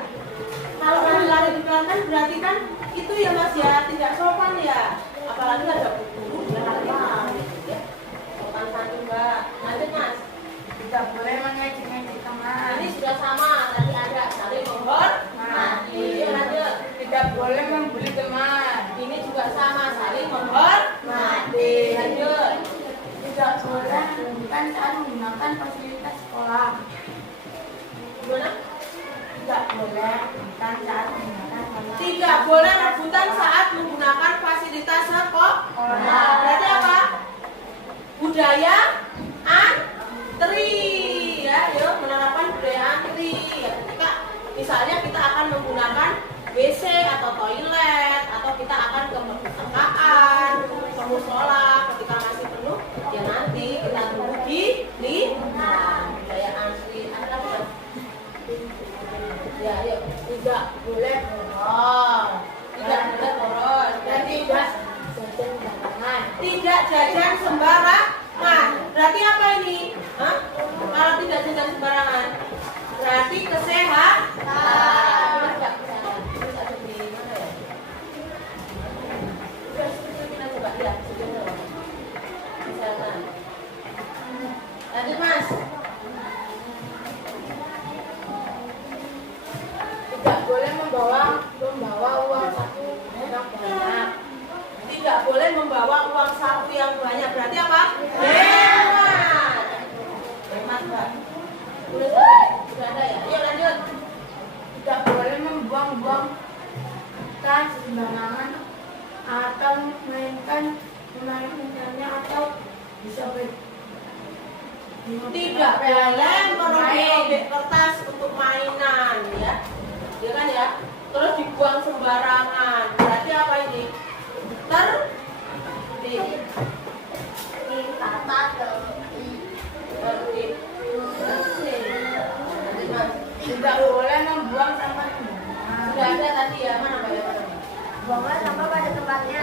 Kalau lari-lari di kelas kan berarti kan itu ya Mas ya, tidak sopan ya. Apalagi ada guru dia lari-lari ya. Sopan santun Mbak. Lanjut Mas. Tidak boleh mengejek-ngejek teman. Ini sudah sama, tadi ada saling menghormati. Lanjut. Tidak boleh membuli teman. Ini juga sama, saling menghormati. Lanjut. Tidak boleh bukan saat menggunakan fasilitas sekolah. Gimana? Tidak boleh bukan saat menggunakan fasilitas. Tidak boleh rebutan saat menggunakan fasilitas sekolah. Berarti apa? Budaya antri ya, yuk menerapkan budaya antri. Ya, ketika misalnya kita akan menggunakan WC atau toilet atau kita akan ke perpustakaan, ke musola ketika masih penuh, ya nanti kita tunggu di budaya antri. Ada apa? Ya, yuk. Tidak boleh boros. Tidak boleh boros. Dan tidak Jajan sembarangan. tidak jajan sembarangan. Berarti apa ini? Hah? Kalau tidak jajan sembarangan, berarti kesehatan. Benar nggak kesehatan? Terus ada di mana ya? Terus kita coba lihat sebentar. Kesehatan. Lanjut Mas. Tidak boleh membawa uang saku yang banyak. Tidak boleh membawa uang saku yang banyak. Berarti apa? Hemat. Hemat Mbak. Sudah ada ya? Yuk lanjut. Tidak boleh membuang-buang tas sembarangan atau memainkan internet atau disobek. Tidak boleh merobek kertas untuk mainan ya. Ya kan ya? Terus dibuang sembarangan. Berarti apa ini? Tidak boleh membuang sampah sembarangan. Sudah ada tadi ya, mana Mbak ya? Buanglah sampah pada tempatnya.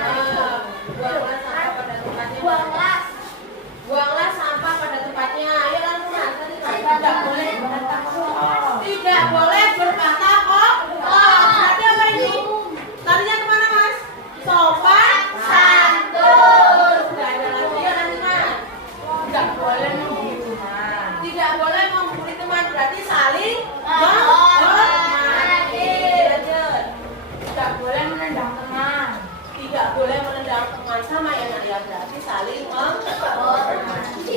Buanglah sampah pada tempatnya. Buanglah sampah pada tempatnya. Ayo langsung Mas. Tadi tidak boleh berkata kosong. Tidak boleh berkata kok. Berarti apa ini? Tadinya kemana Mas? Sopan santun. Sudah ada lagi ya nanti Mas. Tidak boleh membuli teman. Tidak boleh membuli teman. Berarti saling menghormati. Lanjut. Tidak boleh menendang teman. Tidak boleh menendang teman. Sama ya nak ya. Berarti saling menghormati.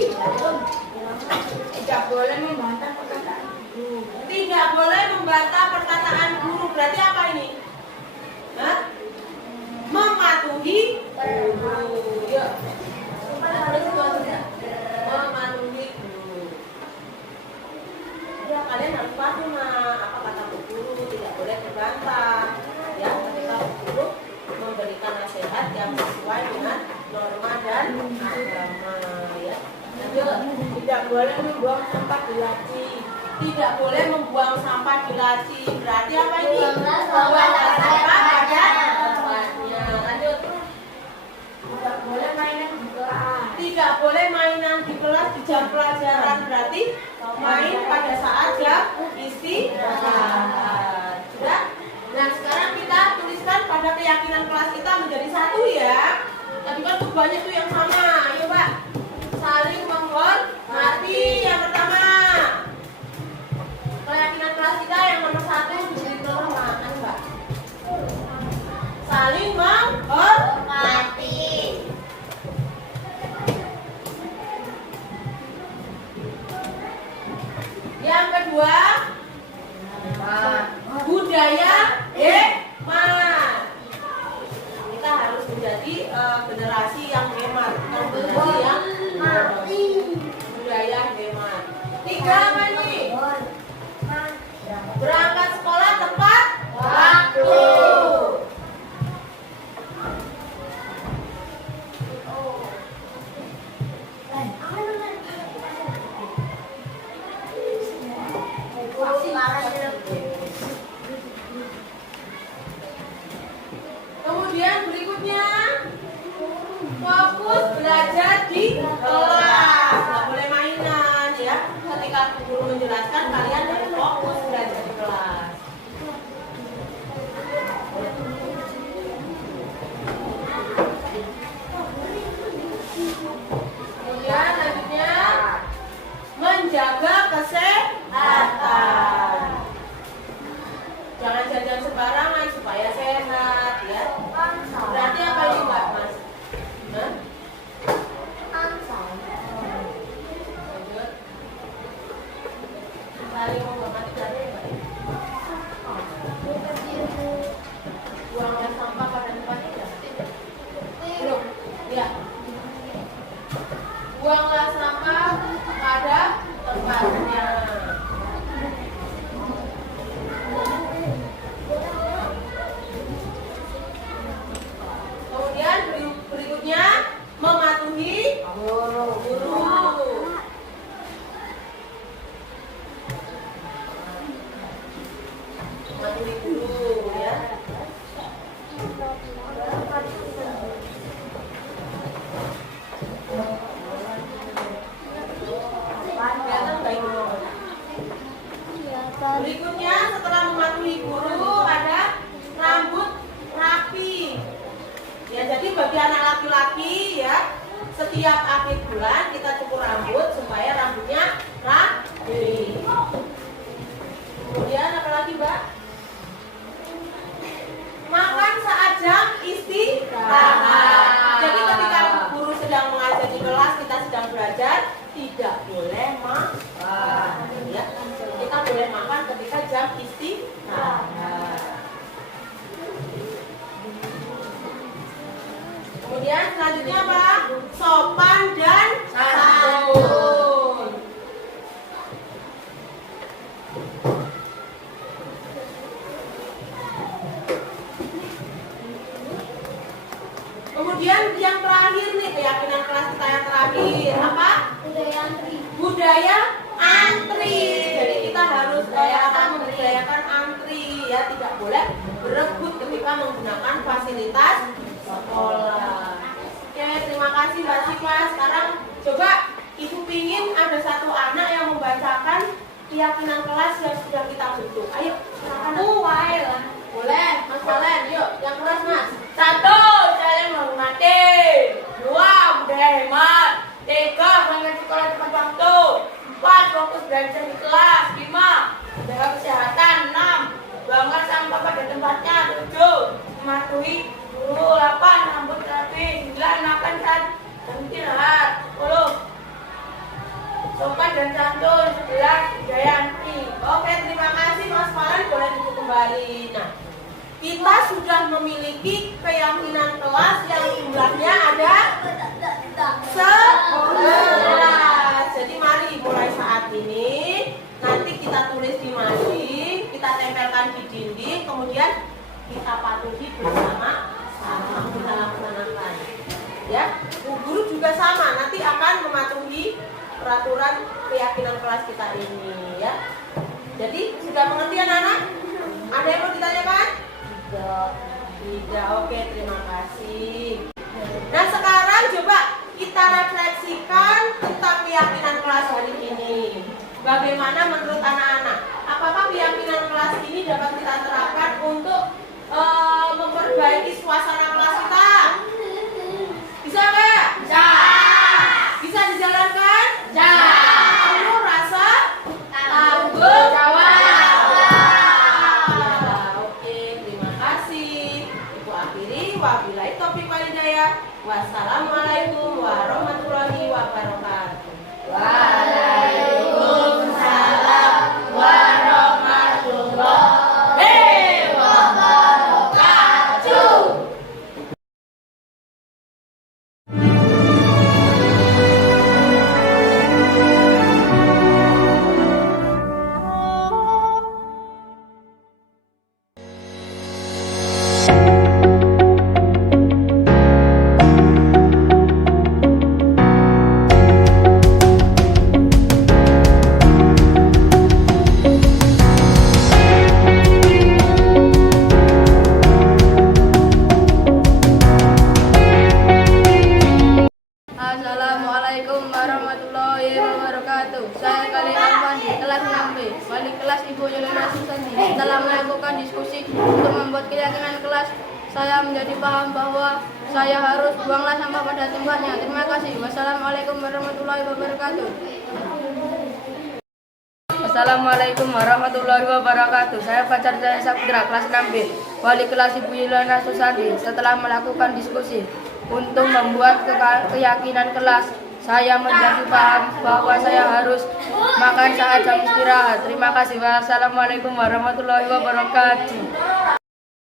Tidak boleh membantah perkataan guru. Tidak boleh membantah perkataan guru. Berarti apa ini? Hah? Mematuhi guru. Yuk. Mematuhi guru. Ya kalian harus patuh apa kata bu guru. Tidak boleh dibantah. Ya ketika bu guru memberikan nasihat yang sesuai dengan norma dan agama. Ya. Lanjut. Tidak boleh membuang sampah di laci. Tidak boleh membuang sampah di laci. Berarti apa ini? Buanglah Buanglah sampah sampah pada pada tempatnya. Lanjut. Tidak boleh mainan di kelas. Tidak boleh mainan di kelas di jam pelajaran. Berarti main pada saat jam istirahat. Sudah? Nah sekarang kita tuliskan pada keyakinan kelas kita menjadi satu ya. Tadi kan tuh banyak tuh yang sama. Ayo Mbak. Saling menghormati. Yang pertama. Keyakinan kelas kita yang nomor 1 diberi kehormatan Mbak. Saling menghormati. kedua, budaya hemat. Kita harus menjadi generasi yang hemat, bukan generasi yang budaya hemat. 3 apa nih? Berangkat sekolah tepat waktu. Kemudian berikutnya, fokus belajar di kelas. Nggak boleh mainan ya. Ketika guru menjelaskan, kalian harus fokus belajar di kelas. Kemudian selanjutnya, menjaga kesehatan. Jangan jajan sembarangan supaya sehat ya. Berarti apa ini Mbak Mas? Hah? Lanjut. Saling menghormati berarti Mbak. Buanglah sampah pada tempatnya enggak? Belum. Ya. Buanglah sampah pada tempatnya. Kemudian berikutnya mematuhi guru. Mematuhi guru ya. Berikutnya setelah mematuhi guru ada rambut rapi. Ya, jadi bagi anak laki-laki ya, setiap akhir bulan kita cukur rambut supaya rambutnya rapi. Kemudian apa lagi, Mbak? Makan saat jam istirahat. Jadi ketika guru sedang mengajar di kelas, kita sedang belajar, tidak boleh makan. Ya, kita boleh makan ketika jam istirahat. Kemudian selanjutnya apa? Sopan dan santun. Kemudian yang terakhir nih, keyakinan kelas kita yang terakhir apa? Budaya antri. Budaya antri. Jadi kita harus membudayakan antri ya, tidak boleh berebut ketika menggunakan fasilitas sekolah. Oke, terima kasih Mbak Siva. Sekarang coba Ibu pingin ada satu anak yang membacakan keyakinan kelas yang sudah kita bentuk. Ayo, silakan. Boleh, Mas Valen. Yuk, yang keras Mas. 1. Saling menghormati. 2. Budaya hemat. 3. Berangkat sekolah tepat waktu. 4. Fokus belajar di kelas. 5. Jaga kesehatan. 6. Buangkan sampah pada tempatnya. 7. Mematuhi guru. 8. Rambut rapi. 9. Makan saat istirahat. 10. Sopan dan santun. 11. Budaya antri. Oke, terima kasih Mas Valen. Boleh duduk kembali. Nah, kita sudah memiliki keyakinan kelas yang jumlahnya ada 11. Jadi mari mulai saat ini, nanti kita tulis di mading, kita tempelkan di dinding, kemudian kita patuhi bersama-sama, kita laksanakan. Ya, Bu Guru juga sama, nanti akan mematuhi peraturan keyakinan kelas kita ini. Ya. Jadi sudah mengerti anak-anak? Ada yang mau ditanyakan? Tidak. Oke, terima kasih. Nah, sekarang coba kita refleksikan tentang keyakinan kelas hari ini. Bagaimana menurut anak-anak? Apakah keyakinan kelas ini dapat kita terapkan untuk memperbaiki suasana kelas kita? Bisa nggak? Bisa. Bisa dijalankan? Bisa. Penuh rasa tanggung jawab. Wabillahi taufiq wal hidayah. Wassalamualaikum warahmatullahi wabarakatuh. Waalaikumsalam. warahmatullahi wabarakatuh. Saya Khalil Arfandi, kelas 6B, wali kelas Ibu Yolanda Susanti. Setelah melakukan diskusi untuk membuat keyakinan kelas, saya menjadi paham bahwa saya harus buanglah sampah pada tempatnya. Terima kasih. Wassalamualaikum warahmatullahi wabarakatuh. Assalamualaikum warahmatullahi wabarakatuh. Saya Fajar Jaya Saputra, kelas 6B, wali kelas Ibu Yolanda Susanti. Setelah melakukan diskusi untuk membuat keyakinan kelas, saya menjadi paham bahwa saya harus makan saat jam istirahat. Terima kasih. Wassalamualaikum warahmatullahi wabarakatuh.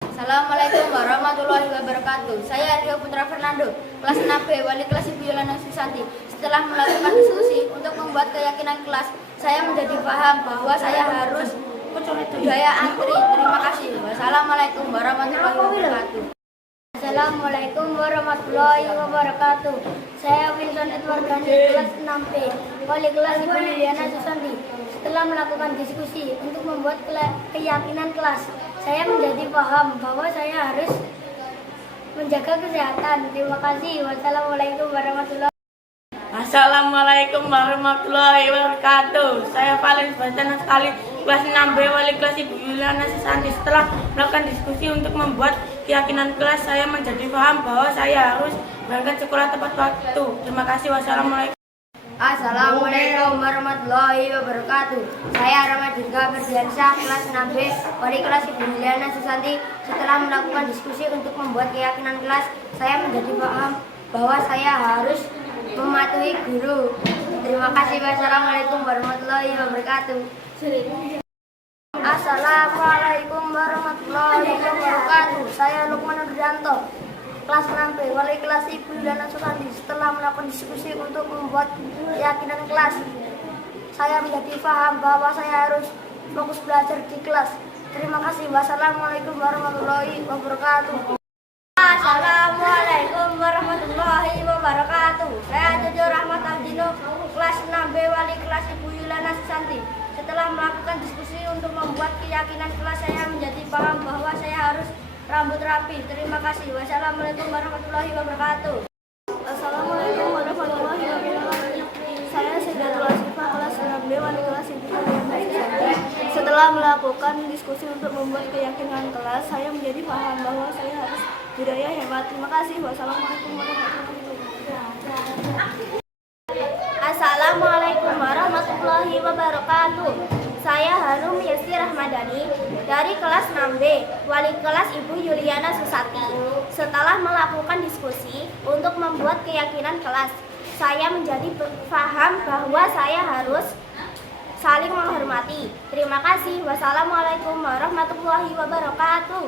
Assalamualaikum warahmatullahi wabarakatuh. Saya Rio Putra Fernando, kelas 6B, wali kelas Ibu Yolanda Susanti. Setelah melakukan diskusi untuk membuat keyakinan kelas, saya menjadi paham bahwa saya harus budaya antri. Terima kasih. Wassalamualaikum warahmatullahi wabarakatuh. Assalamualaikum warahmatullahi wabarakatuh. Saya Wilson Edward Gandhi, kelas 6B, wali kelas Ibu Yuliana Susanti. Setelah melakukan diskusi untuk membuat keyakinan kelas, saya menjadi paham bahwa saya harus menjaga kesehatan. Terima kasih. Wassalamualaikum warahmatullahi wabarakatuh. Assalamualaikum warahmatullahi wabarakatuh. Saya Valens Bacana sekali, kelas 6B, wali kelas Ibu Yuliana Susanti. Setelah melakukan diskusi untuk membuat keyakinan kelas, saya menjadi paham bahwa saya harus berangkat sekolah tepat waktu. Terima kasih. Wassalamualaikum. Assalamualaikum warahmatullahi wabarakatuh. Saya Ramadika Berdiansyah, kelas 6B, wali kelas Ibu Yuliana Susanti. Setelah melakukan diskusi untuk membuat keyakinan kelas, saya menjadi paham bahwa saya harus mematuhi guru. Terima kasih. Wassalamualaikum warahmatullahi wabarakatuh. Assalamualaikum warahmatullahi wabarakatuh. Saya Lukman Nurjanto, kelas 6B, wali kelas Ibu Yuliana Susanti. Setelah melakukan diskusi untuk membuat keyakinan kelas, saya menjadi paham bahwa saya harus fokus belajar di kelas. Terima kasih. Wassalamualaikum warahmatullahi wabarakatuh. Assalamualaikum warahmatullahi wabarakatuh. Saya Jojo Rahmat Aldino, kelas 6B, wali kelas Ibu Yuliana Susanti. Setelah melakukan diskusi untuk membuat keyakinan kelas, saya menjadi paham bahwa saya harus rambut rapi. Terima kasih. Wassalamualaikum warahmatullahi wabarakatuh. Assalamualaikum warahmatullahi wabarakatuh. Saya Sedatul Asifah, kelas 6B, wali kelas Ibu Yuliana Susanti. Setelah melakukan diskusi untuk membuat keyakinan kelas, saya menjadi paham bahwa saya harus budaya hemat. Terima kasih. Wassalamualaikum warahmatullahi wabarakatuh. Assalamualaikum warahmatullahi wabarakatuh. Saya Harum Yesi Rahmadani dari kelas 6B, wali kelas Ibu Yuliana Susanti. Setelah melakukan diskusi untuk membuat keyakinan kelas, saya menjadi paham bahwa saya harus saling menghormati. Terima kasih. Wassalamualaikum warahmatullahi wabarakatuh.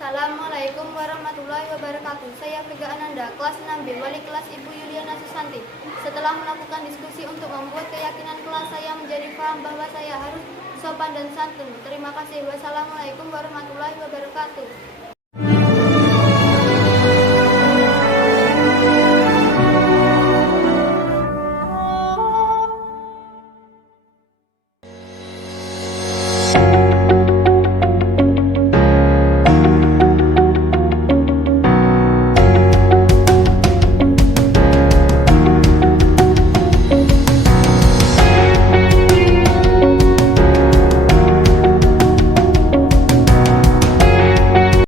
Assalamualaikum warahmatullahi wabarakatuh. Saya Vega Ananda, kelas 6B, wali kelas Ibu Yuliana Susanti. Setelah melakukan diskusi untuk membuat keyakinan kelas, saya menjadi paham bahwa saya harus sopan dan santun. Terima kasih. Wassalamualaikum warahmatullahi wabarakatuh.